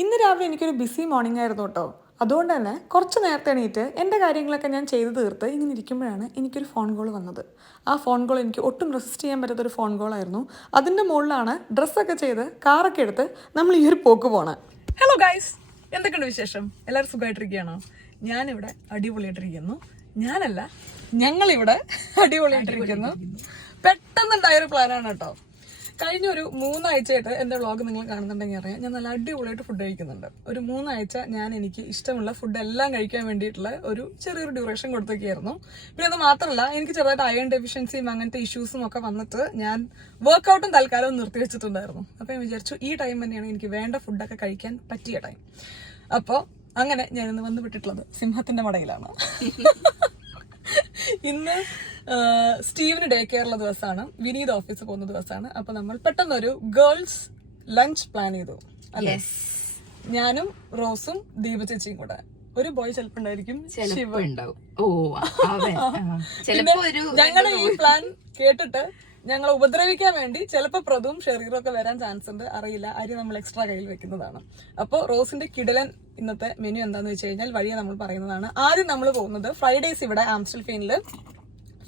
ഇന്ന് രാവിലെ എനിക്കൊരു ബിസി മോർണിംഗ് ആയിരുന്നു കേട്ടോ. അതുകൊണ്ട് തന്നെ കുറച്ച് നേരത്തെ എണീറ്റ് എൻ്റെ കാര്യങ്ങളൊക്കെ ഞാൻ ചെയ്ത് തീർത്ത് ഇങ്ങനെ ഇരിക്കുമ്പോഴാണ് എനിക്കൊരു ഫോൺ കോൾ വന്നത്. ആ ഫോൺ കോൾ എനിക്ക് ഒട്ടും റെസിസ്റ്റ് ചെയ്യാൻ പറ്റാത്തൊരു ഫോൺ കോളായിരുന്നു. അതിൻ്റെ മുകളിലാണ് ഡ്രസ്സൊക്കെ ചെയ്ത് കാറൊക്കെ എടുത്ത് നമ്മൾ ഈ ഒരു പോക്ക് പോണേ. ഹലോ ഗൈസ്, എന്തൊക്കെയുണ്ട് വിശേഷം? എല്ലാവരും സുഖമായിട്ടിരിക്കുകയാണോ? ഞാനിവിടെ അടിപൊളിയായിട്ടിരിക്കുന്നു. ഞാനല്ല, ഞങ്ങളിവിടെ അടിപൊളിയായിട്ടിരിക്കുന്നു. പെട്ടെന്നുണ്ടായൊരു പ്ലാനാണ് കേട്ടോ. കഴിഞ്ഞ ഒരു 3 ആഴ്ചയായിട്ട് എൻ്റെ വ്ളോഗ് നിങ്ങൾ കാണുന്നുണ്ടെങ്കിൽ അറിയാം, ഞാൻ നല്ല അടിപൊളിയായിട്ട് ഫുഡ് കഴിക്കുന്നുണ്ട്. ഒരു 3 ആഴ്ച ഞാൻ എനിക്ക് ഇഷ്ടമുള്ള ഫുഡ് എല്ലാം കഴിക്കാൻ വേണ്ടിയിട്ടുള്ള ഒരു ചെറിയൊരു ഡ്യൂറേഷൻ കൊടുത്തൊക്കെയായിരുന്നു. പിന്നെ അത് മാത്രമല്ല, എനിക്ക് ചെറുതായിട്ട് അയൺ ഡെഫിഷ്യൻസിയും അങ്ങനത്തെ ഇഷ്യൂസും ഒക്കെ വന്നിട്ട് ഞാൻ വർക്കൗട്ടും തൽക്കാലവും നിർത്തിവെച്ചിട്ടുണ്ടായിരുന്നു. അപ്പോൾ ഞാൻ വിചാരിച്ചു ഈ ടൈം തന്നെയാണ് എനിക്ക് വേണ്ട ഫുഡൊക്കെ കഴിക്കാൻ പറ്റിയ ടൈം. അപ്പോൾ അങ്ങനെ ഞാനിന്ന് വന്നു വിട്ടിട്ടുള്ളത് സിംഹത്തിന്റെ മടയിലാണ്. ഇന്ന് സ്റ്റീവിന് ഡേ കെയറുള്ള ദിവസമാണ്, വിനീത് ഓഫീസിൽ പോകുന്ന ദിവസമാണ്. അപ്പൊ നമ്മൾ പെട്ടെന്നൊരു ഗേൾസ് ലഞ്ച് പ്ലാൻ ചെയ്തു അല്ലേ? ഞാനും റോസും ദീപ ചേച്ചിയും കൂടെ. ഒരു ബോയ് ചിലപ്പോ ഉണ്ടായിരിക്കും, ഞങ്ങളുടെ ഈ പ്ലാൻ കേട്ടിട്ട് ഞങ്ങളെ ഉപദ്രവിക്കാൻ വേണ്ടി ചിലപ്പോൾ പ്രതും ഷെറീറും ഒക്കെ വരാൻ ചാൻസ് ഉണ്ട്, അറിയില്ല. അരി നമ്മൾ എക്സ്ട്രാ കയ്യിൽ വെക്കുന്നതാണ്. അപ്പോൾ റോസിന്റെ കിടലൻ ഇന്നത്തെ മെനു എന്താന്ന് വെച്ച് കഴിഞ്ഞാൽ വഴിയെ നമ്മൾ പറയുന്നതാണ്. ആദ്യം നമ്മൾ പോകുന്നത് ഫ്രൈഡേസ് ഇവിടെ ആംസ്റ്റൽഫെയിനില്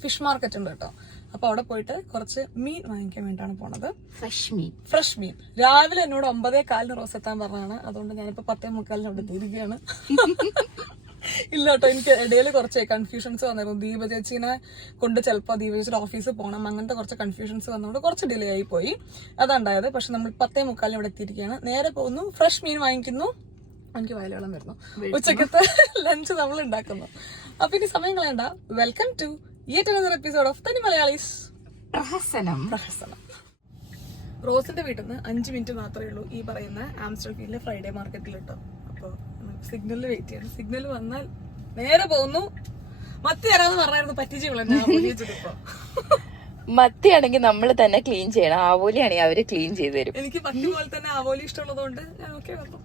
ഫിഷ് മാർക്കറ്റ് ഉണ്ട് കേട്ടോ. അപ്പൊ അവിടെ പോയിട്ട് കുറച്ച് മീൻ വാങ്ങിക്കാൻ വേണ്ടിയാണ് പോണത്. ഫ്രഷ് മീൻ. രാവിലെ എന്നോട് 9:15 റോസ് എത്താൻ പറഞ്ഞാണ്. അതുകൊണ്ട് ഞാനിപ്പോ 10:45 അവിടെ എത്തിയിരിക്കുകയാണ്. ഇല്ല കേട്ടോ, എനിക്ക് ഇടയിൽ കുറച്ച് കൺഫ്യൂഷൻസ് വന്നിരുന്നു. ദീപ ചേച്ചീനെ കൊണ്ട് ചിലപ്പോൾ ദീപ ചേച്ചിയുടെ ഓഫീസിൽ പോകണം, അങ്ങനത്തെ കുറച്ച് കൺഫ്യൂഷൻസ് വന്നുകൊണ്ട് കുറച്ച് ഡിലേ ആയി പോയി. അതുണ്ടായത്. പക്ഷെ നമ്മൾ 10:45 ഇവിടെ എത്തിയിരിക്കുകയാണ്. നേരെ പോകുന്നു, ഫ്രഷ് മീൻ വാങ്ങിക്കുന്നു. എനിക്ക് വയലുവെള്ളം വരുന്നു. ഉച്ചക്കത്തെ ലഞ്ച് നമ്മൾ ഉണ്ടാക്കുന്നു. അപ്പൊ ഇനി സമയം കളയണ്ട, welcome to yet another episode of തനി മലയാളീസ് പ്രഹസനം. റോസിന്റെ വീട്ടിൽ നിന്ന് 5 മിനിറ്റ് മാത്രമേ ഉള്ളൂ ഈ പറയുന്ന ആംസ്റ്റൽഫീൽഡിലെ ഫ്രൈഡേ മാർക്കറ്റിൽ കേട്ടോ. അപ്പോൾ സിഗ്നലിൽ വെയിറ്റ് ചെയ്യണം. സിഗ്നൽ വന്നാൽ നേരെ പോകുന്നു. മത്തി തരാന്ന് പറഞ്ഞായിരുന്നു, പറ്റിച്ചു വിളിച്ചിട്ടിപ്പോ. മത്തിയാണെങ്കിൽ നമ്മൾ തന്നെ ക്ലീൻ ചെയ്യണം, ആവോലിയാണെങ്കിൽ അവര് ക്ലീൻ ചെയ്ത് തരും. എനിക്ക് പറ്റി പോലെ തന്നെ ആവോലി ഇഷ്ടമുള്ളതുകൊണ്ട് ഞാൻ ഓക്കെ വന്നു.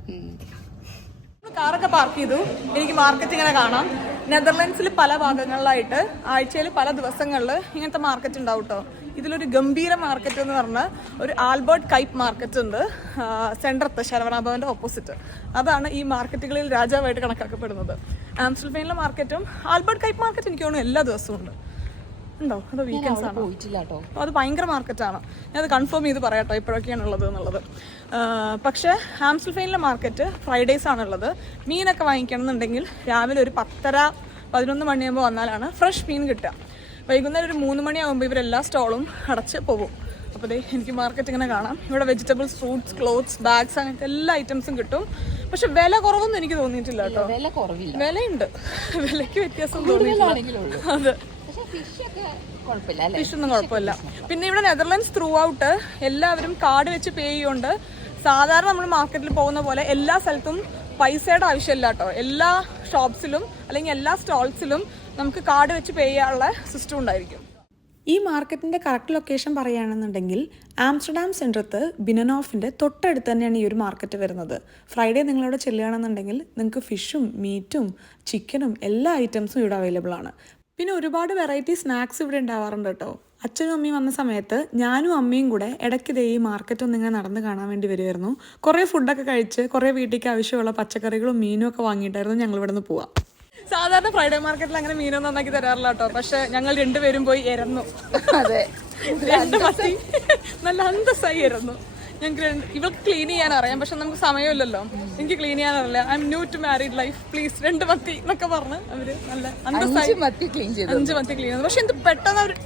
കാറൊക്കെ പാർക്ക് ചെയ്തു. എനിക്ക് മാർക്കറ്റ് ഇങ്ങനെ കാണാം. നെതർലൻഡ്സിൽ പല ഭാഗങ്ങളിലായിട്ട് ആഴ്ചയിൽ പല ദിവസങ്ങളിൽ ഇങ്ങനത്തെ മാർക്കറ്റ് ഉണ്ടാവും കേട്ടോ. ഇതിലൊരു ഗംഭീര മാർക്കറ്റ് എന്ന് പറഞ്ഞാൽ ഒരു ആൽബർട്ട് കൈപ്പ് മാർക്കറ്റ് ഉണ്ട് സെൻട്രത്ത്, ശരവണാഭവന്റെ ഓപ്പോസിറ്റ്. അതാണ് ഈ മാർക്കറ്റുകളിൽ രാജാവായിട്ട് കണക്കാക്കപ്പെടുന്നത്. ആംസ്റ്റൽഫെയിനിലെ മാർക്കറ്റും ആൽബർട്ട് കൈപ്പ് മാർക്കറ്റ് എനിക്ക് തോന്നുന്നു എല്ലാ ദിവസവും ഉണ്ട്. ഉണ്ടോ? അതോ വീക്കെൻഡ്സ് ആണോ? അത് ഭയങ്കര മാർക്കറ്റാണ്. ഞാനത് കൺഫേം ചെയ്ത് പറയാട്ടോ എപ്പോഴൊക്കെയാണ് ഉള്ളത് എന്നുള്ളത്. പക്ഷേ ആംസ്റ്റൽഫെയിനിലെ മാർക്കറ്റ് ഫ്രൈഡേസ് ആണുള്ളത്. മീനൊക്കെ വാങ്ങിക്കണമെന്നുണ്ടെങ്കിൽ രാവിലെ ഒരു 10:30-11 മണിയാകുമ്പോൾ വന്നാലാണ് ഫ്രഷ് മീൻ കിട്ടുക. വൈകുന്നേരം ഒരു 3 മണിയാകുമ്പോൾ ഇവരെല്ലാ സ്റ്റോളും അടച്ച് പോകും. അപ്പോൾ ദേ എനിക്ക് മാർക്കറ്റ് ഇങ്ങനെ കാണാം. ഇവിടെ വെജിറ്റബിൾസ്, ഫ്രൂട്ട്സ്, ക്ലോത്ത്സ്, ബാഗ്സ് അങ്ങനത്തെ എല്ലാ ഐറ്റംസും കിട്ടും. പക്ഷെ വില കുറവൊന്നും എനിക്ക് തോന്നിയിട്ടില്ല കേട്ടോ. വിലയുണ്ട്, വിലയ്ക്ക് വ്യത്യാസം തോന്നിയിട്ടില്ല. അതെ, ഫിഷൊന്നും കുഴപ്പമില്ല. പിന്നെ ഇവിടെ നെതർലൻഡ്സ് ത്രൂ ഔട്ട് എല്ലാവരും കാർഡ് വെച്ച് പേ ചെയ്യുന്നുണ്ട്. സാധാരണ നമ്മൾ മാർക്കറ്റിൽ പോകുന്ന പോലെ എല്ലാ സ്ഥലത്തും പൈസയുടെ ആവശ്യമില്ല കേട്ടോ. എല്ലാ ഷോപ്സിലും അല്ലെങ്കിൽ എല്ലാ സ്റ്റോൾസിലും നമുക്ക് കാർഡ് വെച്ച് പേ ചെയ്യാനുള്ള സിസ്റ്റം ഉണ്ടായിരിക്കും. ഈ മാർക്കറ്റിൻ്റെ കറക്റ്റ് ലൊക്കേഷൻ പറയുകയാണെന്നുണ്ടെങ്കിൽ ആംസ്റ്റർഡാം സെൻട്രത്ത് ബിനനോഫിൻ്റെ തൊട്ടടുത്ത് തന്നെയാണ് ഈ ഒരു മാർക്കറ്റ് വരുന്നത്. ഫ്രൈഡേ നിങ്ങളിവിടെ ചെല്ലുകയാണെന്നുണ്ടെങ്കിൽ നിങ്ങൾക്ക് ഫിഷും മീറ്റും ചിക്കനും എല്ലാ ഐറ്റംസും ഇവിടെ അവൈലബിൾ ആണ്. പിന്നെ ഒരുപാട് വെറൈറ്റി സ്നാക്സ് ഇവിടെ ഉണ്ടാവാറുണ്ട് കേട്ടോ. അച്ഛനും അമ്മയും വന്ന സമയത്ത് ഞാനും അമ്മയും കൂടെ ഇടയ്ക്ക് ഈ മാർക്കറ്റ് ഒന്ന് ഇങ്ങനെ നടന്ന് കാണാൻ വേണ്ടി വരുമായിരുന്നു. കുറേ ഫുഡൊക്കെ കഴിച്ച് കുറേ വീട്ടിലേക്ക് ആവശ്യമുള്ള പച്ചക്കറികളും മീനും ഒക്കെ വാങ്ങിയിട്ടായിരുന്നു ഞങ്ങൾ ഇവിടെ നിന്ന് പോവാം. സാധാരണ ഫ്രൈഡേ മാർക്കറ്റിൽ അങ്ങനെ മീനൊന്നും നന്നാക്കി തരാറില്ല കേട്ടോ. പക്ഷെ ഞങ്ങൾ രണ്ടുപേരും പോയി ഇരന്നു. അതെ, 2 മത്തി നല്ല അന്തസ്സായി ഇരന്നു. ഞങ്ങൾക്ക് ഇവൾക്ക് ക്ലീൻ ചെയ്യാൻ അറിയാം, പക്ഷെ നമുക്ക് സമയമില്ലല്ലോ. എനിക്ക് ക്ലീൻ ചെയ്യാൻ അറിയില്ല. I'm new to married life, please 2 മത്തി എന്നൊക്കെ പറഞ്ഞ് അവര് നല്ല 5 മത്തി ക്ലീൻ ചെയ്തു. പക്ഷെ എന്ത് പെട്ടെന്ന് അവര്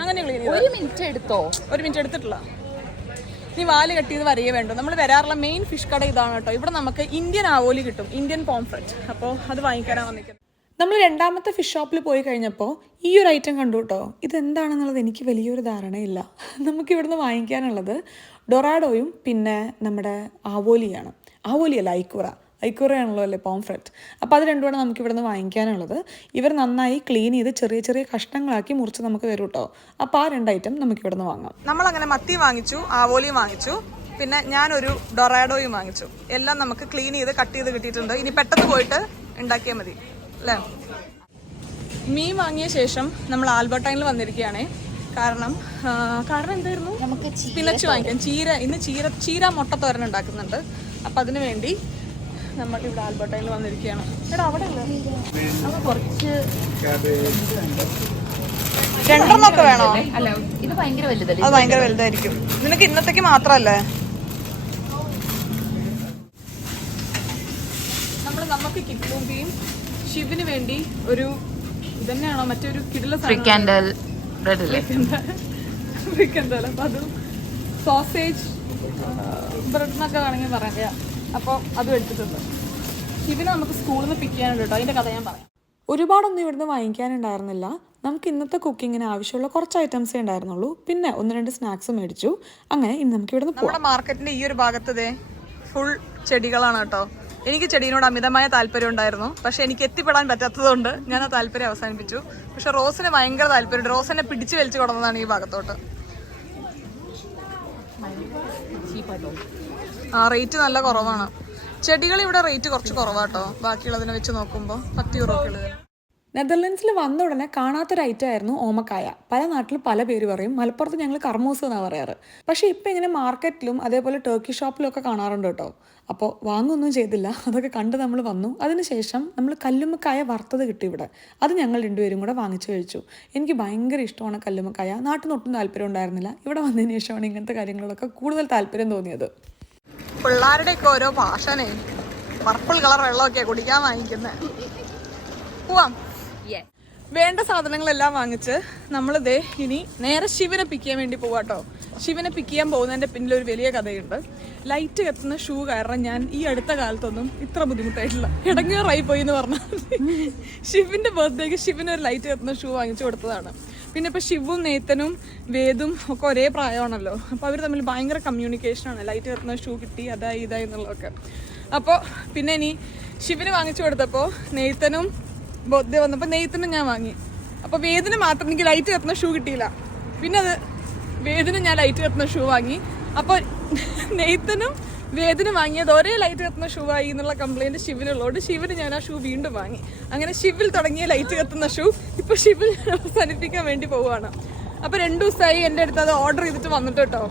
അങ്ങനെ ക്ലീൻ ചെയ്തു. 1 മിനിറ്റ് എടുത്തോ? 1 മിനിറ്റ് എടുത്തിട്ടില്ല. നീ വാല് കെട്ടിയത് വരികയെ വേണ്ടു. നമ്മൾ വരാറുള്ള മെയിൻ ഫിഷ് കട ഇതാണ് കേട്ടോ. ഇവിടെ നമുക്ക് ഇന്ത്യൻ ആവോലി കിട്ടും, ഇന്ത്യൻ പോംഫ്രെറ്റ്. അപ്പോൾ അത് വാങ്ങിക്കാനാണ് വന്നിരിക്കുന്നത്. നമ്മൾ 2ാമത്തെ ഫിഷ് ഷോപ്പിൽ പോയി കഴിഞ്ഞപ്പോൾ ഈ ഒരു ഐറ്റം കണ്ടു കേട്ടോ. ഇതെന്താണെന്നുള്ളത് എനിക്ക് വലിയൊരു ധാരണയില്ല. നമുക്ക് ഇവിടുന്ന് വാങ്ങിക്കാനുള്ളത് ഡൊറാഡോയും പിന്നെ നമ്മുടെ ആവോലിയാണ്. ആവോലിയല്ല, ഐക്കൂറയാണല്ലോ അല്ലേ, പോംഫ്രെറ്റ്. അപ്പോൾ അത് രണ്ടുമാണ് നമുക്ക് ഇവിടുന്ന് വാങ്ങിക്കാനുള്ളത്. ഇവർ നന്നായി ക്ലീൻ ചെയ്ത് ചെറിയ ചെറിയ കഷ്ണങ്ങളാക്കി മുറിച്ച് നമുക്ക് തരും കേട്ടോ. അപ്പോൾ ആ 2 ഐറ്റം നമുക്ക് ഇവിടുന്ന് വാങ്ങാം. നമ്മളങ്ങനെ മത്തി വാങ്ങിച്ചു, ആവോലിയും വാങ്ങിച്ചു, പിന്നെ ഞാനൊരു ഡൊറാഡോയും വാങ്ങിച്ചു. എല്ലാം നമുക്ക് ക്ലീൻ ചെയ്ത് കട്ട് ചെയ്ത് കിട്ടിയിട്ടുണ്ട്. ഇനി പെട്ടെന്ന് പോയിട്ട് ഉണ്ടാക്കിയാൽ മതി അല്ലേ. മീൻ വാങ്ങിയ ശേഷം നമ്മൾ ആൽബർട്ടൈനിൽ വന്നിരിക്കുകയാണേ. കാരണം എന്തായിരുന്നു, നമുക്ക് സ്പിനച്ച് വാങ്ങിക്കാം. ഇന്ന് ചീര മുട്ടത്തോരൻ ഉണ്ടാക്കുന്നുണ്ട്. അപ്പം അതിന് വേണ്ടി നമ്മൾ ഇവിടെ ആൽബർട്ടൈനിൽ വന്നിരിക്കുകയാണ്. എടാ അവിടെ കുറച്ച് രണ്ടെണ്ണമൊക്കെ വേണോ? അല്ല, ഇത് ഭയങ്കര വലുതല്ലേ? അത് ഭയങ്കര വലുതായിരിക്കും. നിനക്ക് ഇന്നത്തേക്ക് മാത്രല്ലേ? നമുക്ക് കിറ്റ്ലൂമ്പിയും ശിവിന് വേണ്ടി ഒരു ഇതന്നെയാണോ മറ്റൊരു കിടില അപ്പൊ അതും സോസേജ് ബ്രെഡ് എന്നൊക്കെ വേണമെങ്കിൽ പറയാം. അപ്പോൾ അതും എടുത്തിട്ടുണ്ട്. ശിവിനെ നമുക്ക് സ്കൂളിൽ നിന്ന് പിക്ക് ചെയ്യാനുണ്ട് കേട്ടോ. അതിന്റെ കഥ ഞാൻ പറയാം. ഒരുപാടൊന്നും ഇവിടുന്ന് വാങ്ങിക്കാനുണ്ടായിരുന്നില്ല. നമുക്ക് ഇന്നത്തെ കുക്കിങ്ങിന് ആവശ്യമുള്ള കുറച്ച് ഐറ്റംസേ ഉണ്ടായിരുന്നുള്ളൂ. പിന്നെ 1-2 സ്നാക്സ് മേടിച്ചു. അങ്ങനെ ഇന്ന് നമുക്ക് ഇവിടുന്ന് നമ്മുടെ മാർക്കറ്റിന്റെ ഈ ഒരു ഭാഗത്ത് ഫുൾ ചെടികളാണ് കേട്ടോ. എനിക്ക് ചെടീനോട് അമിതമായ താല്പര്യം ഉണ്ടായിരുന്നു. പക്ഷെ എനിക്ക് എത്തിപ്പെടാൻ പറ്റാത്തതുകൊണ്ട് ഞാൻ ആ താല്പര്യം അവസാനിപ്പിച്ചു. പക്ഷെ റോസിന് ഭയങ്കര താല്പര്യമുണ്ട്. റോസിനെ പിടിച്ചു വലിച്ചു കൊടുന്നതാണ് ഈ ഭാഗത്തോട്ട്. ആ റേറ്റ് നല്ല കുറവാണ്. ചെടികൾ ഇവിടെ റേറ്റ് കുറച്ച് കുറവാട്ടോ ബാക്കിയുള്ളതിനെ വെച്ച് നോക്കുമ്പോൾ. 10 യൂറോ. നെതർലൻഡ്സിൽ വന്ന ഉടനെ കാണാത്തൊരു ഐറ്റം ആയിരുന്നു ഓമക്കായ. പല നാട്ടിൽ പല പേര് പറയും. മലപ്പുറത്ത് ഞങ്ങൾ കർമൂസ് എന്നാണ് പറയാറ്. പക്ഷേ ഇപ്പം ഇങ്ങനെ മാർക്കറ്റിലും അതേപോലെ ടർക്കി ഷോപ്പിലും ഒക്കെ കാണാറുണ്ട് കേട്ടോ. അപ്പോൾ വാങ്ങുമൊന്നും ചെയ്തില്ല. അതൊക്കെ കണ്ട് നമ്മൾ വന്നു. അതിനുശേഷം നമ്മൾ കല്ലുമ്മക്കായ വറുത്തത് കിട്ടി ഇവിടെ. അത് ഞങ്ങൾ രണ്ടുപേരും കൂടെ വാങ്ങിച്ചു കഴിച്ചു. എനിക്ക് ഭയങ്കര ഇഷ്ടമാണ് കല്ലുമ്മക്കായ. നാട്ടിൽ നിന്നൊട്ടും താല്പര്യം ഉണ്ടായിരുന്നില്ല. ഇവിടെ വന്നതിന് ശേഷമാണ് ഇങ്ങനത്തെ കാര്യങ്ങളൊക്കെ കൂടുതൽ താല്പര്യം തോന്നിയത്. പിള്ളേരുടെയൊക്കെ ഓരോ ഭാഷണേ. പർപ്പിൾ കളർ വെള്ളമൊക്കെയാണ് കുടിക്കാൻ വാങ്ങിക്കുന്നത്. പോവാം. വേണ്ട സാധനങ്ങളെല്ലാം വാങ്ങിച്ച് നമ്മളിതേ ഇനി നേരെ ശിവനെ പിക്ക് ചെയ്യാൻ വേണ്ടി പോവാട്ടോ. ശിവനെ പിക്ക് ചെയ്യാൻ പോകുന്നതിൻ്റെ പിന്നിൽ ഒരു വലിയ കഥയുണ്ട്. ലൈറ്റ് കത്തുന്ന ഷൂ കാരണം ഞാൻ ഈ അടുത്ത കാലത്തൊന്നും ഇത്ര ബുദ്ധിമുട്ടായിട്ടില്ല. ഇടങ്ങേറായി പോയി എന്ന് പറഞ്ഞാൽ ശിവന്റെ ബർത്ത്ഡേക്ക് ശിവന് ഒരു ലൈറ്റ് കത്തുന്ന ഷൂ വാങ്ങിച്ചു കൊടുത്തതാണ്. പിന്നെ ഇപ്പോൾ ശിവും നെയ്ത്തനും വേദും ഒക്കെ ഒരേ പ്രായമാണല്ലോ. അപ്പോൾ അവർ തമ്മിൽ ഭയങ്കര കമ്മ്യൂണിക്കേഷനാണ്. ലൈറ്റ് കത്തുന്ന ഷൂ കിട്ടി അതായി ഇതായി എന്നുള്ളതൊക്കെ. അപ്പോൾ പിന്നെ ഇനി ശിവന് വാങ്ങിച്ചു കൊടുത്തപ്പോൾ നെയ്ത്തനും ബർത്ത്ഡേ വന്നപ്പോൾ നെയ്ത്തനും ഞാൻ വാങ്ങി. അപ്പോൾ വേദിന് മാത്രം എനിക്ക് ലൈറ്റ് കത്തുന്ന ഷൂ കിട്ടിയില്ല. പിന്നെ അത് വേദിന് ഞാൻ ലൈറ്റ് കത്തുന്ന ഷൂ വാങ്ങി. അപ്പോൾ നെയ്ത്തനും വേദിന് വാങ്ങിയത് ഒരേ ലൈറ്റ് കത്തുന്ന ഷൂ ആയി എന്നുള്ള കംപ്ലൈൻറ്റ് ശിവനുള്ളതുകൊണ്ട് ശിവന് ഞാൻ ആ ഷൂ വീണ്ടും വാങ്ങി. അങ്ങനെ ശിവിൽ തുടങ്ങിയ ലൈറ്റ് കത്തുന്ന ഷൂ ഇപ്പോൾ ശിവിൽ അവസാനിപ്പിക്കാൻ വേണ്ടി പോവുകയാണ്. അപ്പോൾ 2 ദിവസമായി എൻ്റെ അടുത്ത് അത് ഓർഡർ ചെയ്തിട്ട് വന്നിട്ട് കേട്ടോ.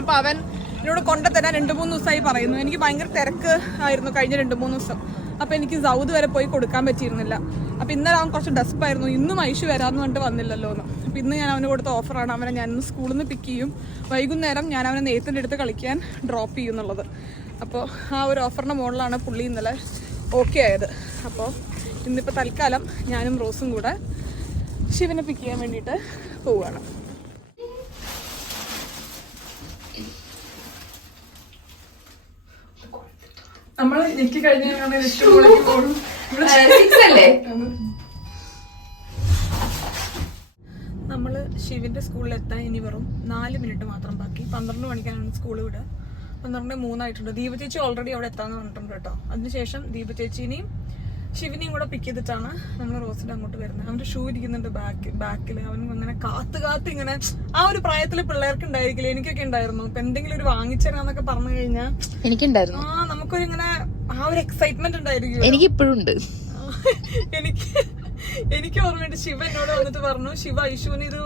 അപ്പോൾ അവൻ എന്നോട് കൊണ്ടുതരാൻ 2-3 ദിവസമായി പറയുന്നു. എനിക്ക് ഭയങ്കര തിരക്ക് ആയിരുന്നു കഴിഞ്ഞ 2-3 ദിവസം. അപ്പോൾ എനിക്ക് സൗദ് വരെ പോയി കൊടുക്കാൻ പറ്റിയിരുന്നില്ല. അപ്പോൾ ഇന്നലെ അവൻ കുറച്ച് ഡെസ്പായിരുന്നു. ഇന്നും ഐഷു വരാമെന്ന് പറഞ്ഞിട്ട് വന്നില്ലല്ലോ എന്ന്. അപ്പോൾ ഇന്ന് ഞാൻ അവന് കൊടുത്ത ഓഫറാണ്. അവനെ ഞാൻ ഇന്ന് സ്കൂളിൽ നിന്ന് പിക്ക് ചെയ്യും. വൈകുന്നേരം ഞാൻ അവനെ നെയ്ത്തിൻ്റെ അടുത്ത് കളിക്കാൻ ഡ്രോപ്പ് ചെയ്യും എന്നുള്ളത്. അപ്പോൾ ആ ഒരു ഓഫറിൻ്റെ മുകളിലാണ് പുള്ളി ഇന്നലെ ഓക്കെ ആയത്. അപ്പോൾ ഇന്നിപ്പോൾ തൽക്കാലം ഞാനും റോസും കൂടെ ശിവനെ പിക്ക് ചെയ്യാൻ വേണ്ടിയിട്ട് പോവുകയാണ്. നമ്മള് ഞെക്കി കഴിഞ്ഞ നമ്മള് ശിവന്റെ സ്കൂളിൽ എത്താൻ ഇനി വെറും 4 മിനിറ്റ് മാത്രം ബാക്കി. 12 മണിക്കാണ് സ്കൂൾ വിടുക. 12:03 ആയിട്ടുണ്ട്. ദീപ ചേച്ചി ഓൾറെഡി അവിടെ എത്താന്ന് പറഞ്ഞിട്ടുണ്ട് കേട്ടോ. അതിനുശേഷം ദീപ ചേച്ചിനെയും ശിവനെയും കൂടെ പിക്ക് ചെയ്തിട്ടാണ് നമ്മൾ റോസിന്റെ അങ്ങോട്ട് വരുന്നത്. അവന്റെ ഷൂ ഇരിക്കുന്നുണ്ട് ബാക്കിൽ. അവൻ അങ്ങനെ കാത്ത് ഇങ്ങനെ ആ ഒരു പ്രായത്തില് പിള്ളേർക്ക് ഉണ്ടായിരിക്കില്ല. എനിക്കൊക്കെ ഉണ്ടായിരുന്നു. ഇപ്പൊ എന്തെങ്കിലും ഒരു വാങ്ങിച്ചരാന്നൊക്കെ പറഞ്ഞു കഴിഞ്ഞാൽ എനിക്കുണ്ടായിരുന്നു. ആ നമുക്കൊരു ഇങ്ങനെ ആ ഒരു എക്സൈറ്റ്മെന്റ് ഉണ്ടായിരിക്കും. എനിക്ക് ഇപ്പോഴും ഉണ്ട്. എനിക്ക് ഓർമ്മയുണ്ട് ശിവ എന്നോട് വന്നിട്ട് പറഞ്ഞു, ശിവ ഐഷുവിന് ഇത്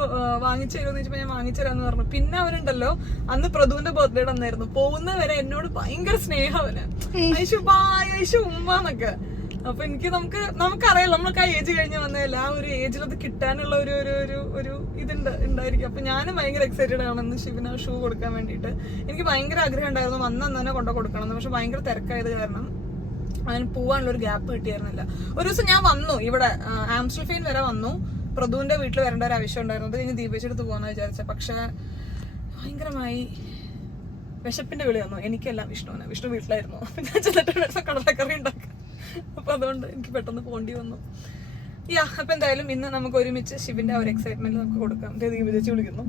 വാങ്ങിച്ചു തരുമെന്ന് ചോദിച്ചപ്പോ ഞാൻ വാങ്ങിച്ചുതരാന്ന് പറഞ്ഞു. പിന്നെ അവനുണ്ടല്ലോ അന്ന് പ്രദുവിന്റെ ബർത്ത്ഡേ അന്നായിരുന്നു. പോകുന്ന വരെ എന്നോട് ഭയങ്കര സ്നേഹം അവന്. ഐഷു ബായ്, ഐഷു ഉമ്മന്നൊക്കെ. അപ്പൊ നമുക്കറിയാം നമ്മളൊക്കെ ആ ഏജ് കഴിഞ്ഞ് വന്നതല്ല. ആ ഒരു ഏജിൽ അത് കിട്ടാനുള്ള ഒരു ഉണ്ടായിരിക്കും. അപ്പൊ ഞാനും ഭയങ്കര എക്സൈറ്റഡ് ആണെന്ന് ശിവന് ഷൂ കൊടുക്കാൻ വേണ്ടിയിട്ട്. എനിക്ക് ഭയങ്കര ആഗ്രഹം ഉണ്ടായിരുന്നു വന്ന് തന്നെ കൊണ്ടു കൊടുക്കണം എന്ന്. പക്ഷെ ഭയങ്കര തിരക്കായത് കാരണം അതിന് പോവാനുള്ള ഒരു ഗ്യാപ്പ് കിട്ടിയായിരുന്നില്ല. ഒരു ദിവസം ഞാൻ വന്നു ഇവിടെ ആംസ്റ്റർഫെയിൻ വരെ വന്നു. പ്രദുവിന്റെ വീട്ടിൽ വരേണ്ട ഒരു ആവശ്യം ഉണ്ടായിരുന്നു. അത് കഴിഞ്ഞ് ദീപേച്ചെടുത്ത് പോകാന്ന് വിചാരിച്ച. പക്ഷെ ഭയങ്കരമായി വിശപ്പിന്റെ വിളി വന്നു. എനിക്കെല്ലാം വിഷ്ണു വീട്ടിലായിരുന്നു. അപ്പൊ ഞാൻ ചെന്നിട്ട് കടലക്കറി ഉണ്ടാക്കാം. അപ്പൊ അതുകൊണ്ട് എനിക്ക് പെട്ടെന്ന് പോണ്ടി വന്നു. അപ്പൊ എന്തായാലും ഇന്ന് നമുക്ക് ഒരുമിച്ച് ശിവന്റെ ആ ഒരു എക്സൈറ്റ്മെന്റ് നമുക്ക് കൊടുക്കാം. ദീപേച്ചി വിളിക്കുന്നു.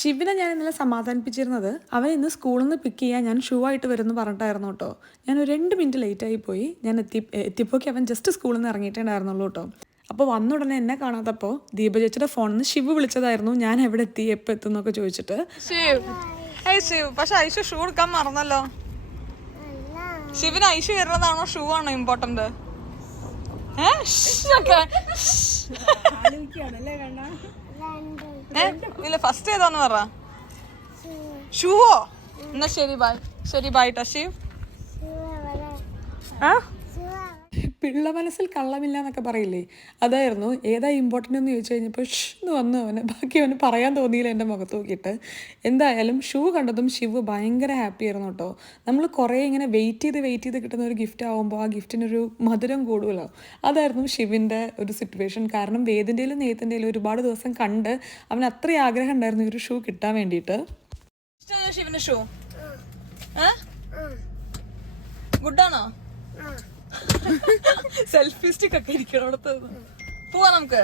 ശിവനെ ഞാൻ ഇന്നലെ സമാധാനിപ്പിച്ചിരുന്നത് അവൻ ഇന്ന് സ്കൂളിൽ നിന്ന് പിക്ക് ചെയ്യാൻ ഞാൻ ഷൂ ആയിട്ട് വരുമെന്ന് പറഞ്ഞിട്ടായിരുന്നു കേട്ടോ. ഞാൻ ഒരു 2 മിനിറ്റ് ലേറ്റായി പോയി. ഞാൻ എത്തിപ്പോക്കി അവൻ ജസ്റ്റ് സ്കൂളിൽ നിന്ന് ഇറങ്ങിയിട്ടുണ്ടായിരുന്നുള്ളൂ കേട്ടോ. അപ്പോൾ വന്ന ഉടനെ എന്നെ കാണാത്തപ്പോൾ ദീപചേച്ചിയുടെ ഫോണിൽ നിന്ന് ശിവ് വിളിച്ചതായിരുന്നു. ഞാൻ എവിടെ എത്തി, എപ്പോൾ എത്തും എന്നൊക്കെ ചോദിച്ചിട്ട്. ശിവ് പക്ഷെ ഐഷു ഷൂ എടുക്കാൻ മറന്നല്ലോ. ശിവന് ഐഷു വരുന്നതാണോ ഷൂ ആണോ ഇമ്പോർട്ടന്റ്? ഇല്ല ഫസ്റ്റ് ഏതാന്ന് പറ. ഷൂവോ? എന്നാ ശരി ബൈ. ശരി ബൈ ടാ ശിവ്. ആ പിള്ള മനസ്സിൽ കള്ളമില്ല എന്നൊക്കെ പറയില്ലേ, അതായിരുന്നു. ഏതാ ഇമ്പോർട്ടൻ്റ് എന്ന് ചോദിച്ചു കഴിഞ്ഞപ്പോൾ എന്ന് വന്നു അവന്. ബാക്കി അവന് പറയാൻ തോന്നിയില്ല എൻ്റെ മുഖത്ത് നോക്കിയിട്ട്. എന്തായാലും ഷൂ കണ്ടതും ശിവ് ഭയങ്കര ഹാപ്പി ആയിരുന്നു കേട്ടോ. നമ്മൾ കുറേ ഇങ്ങനെ വെയിറ്റ് ചെയ്ത് കിട്ടുന്ന ഒരു ഗിഫ്റ്റ് ആകുമ്പോൾ ആ ഗിഫ്റ്റിനൊരു മധുരം കൂടുമല്ലോ. അതായിരുന്നു ശിവിൻ്റെ ഒരു സിറ്റുവേഷൻ. കാരണം വേദിൻ്റെയിലും നെയ്ത്തിൻ്റെയിലും ഒരുപാട് ദിവസം കണ്ട് അവന് അത്രയും ആഗ്രഹം ഉണ്ടായിരുന്നു ഈ ഒരു ഷൂ കിട്ടാൻ വേണ്ടിയിട്ട്. ശിവന്റെ ഷൂ ഗുഡാണോ? സെൽഫി സ്റ്റിക്ക് ഒക്കെ ഇരിക്കണം അടുത്ത്. പോവാ നമുക്ക്.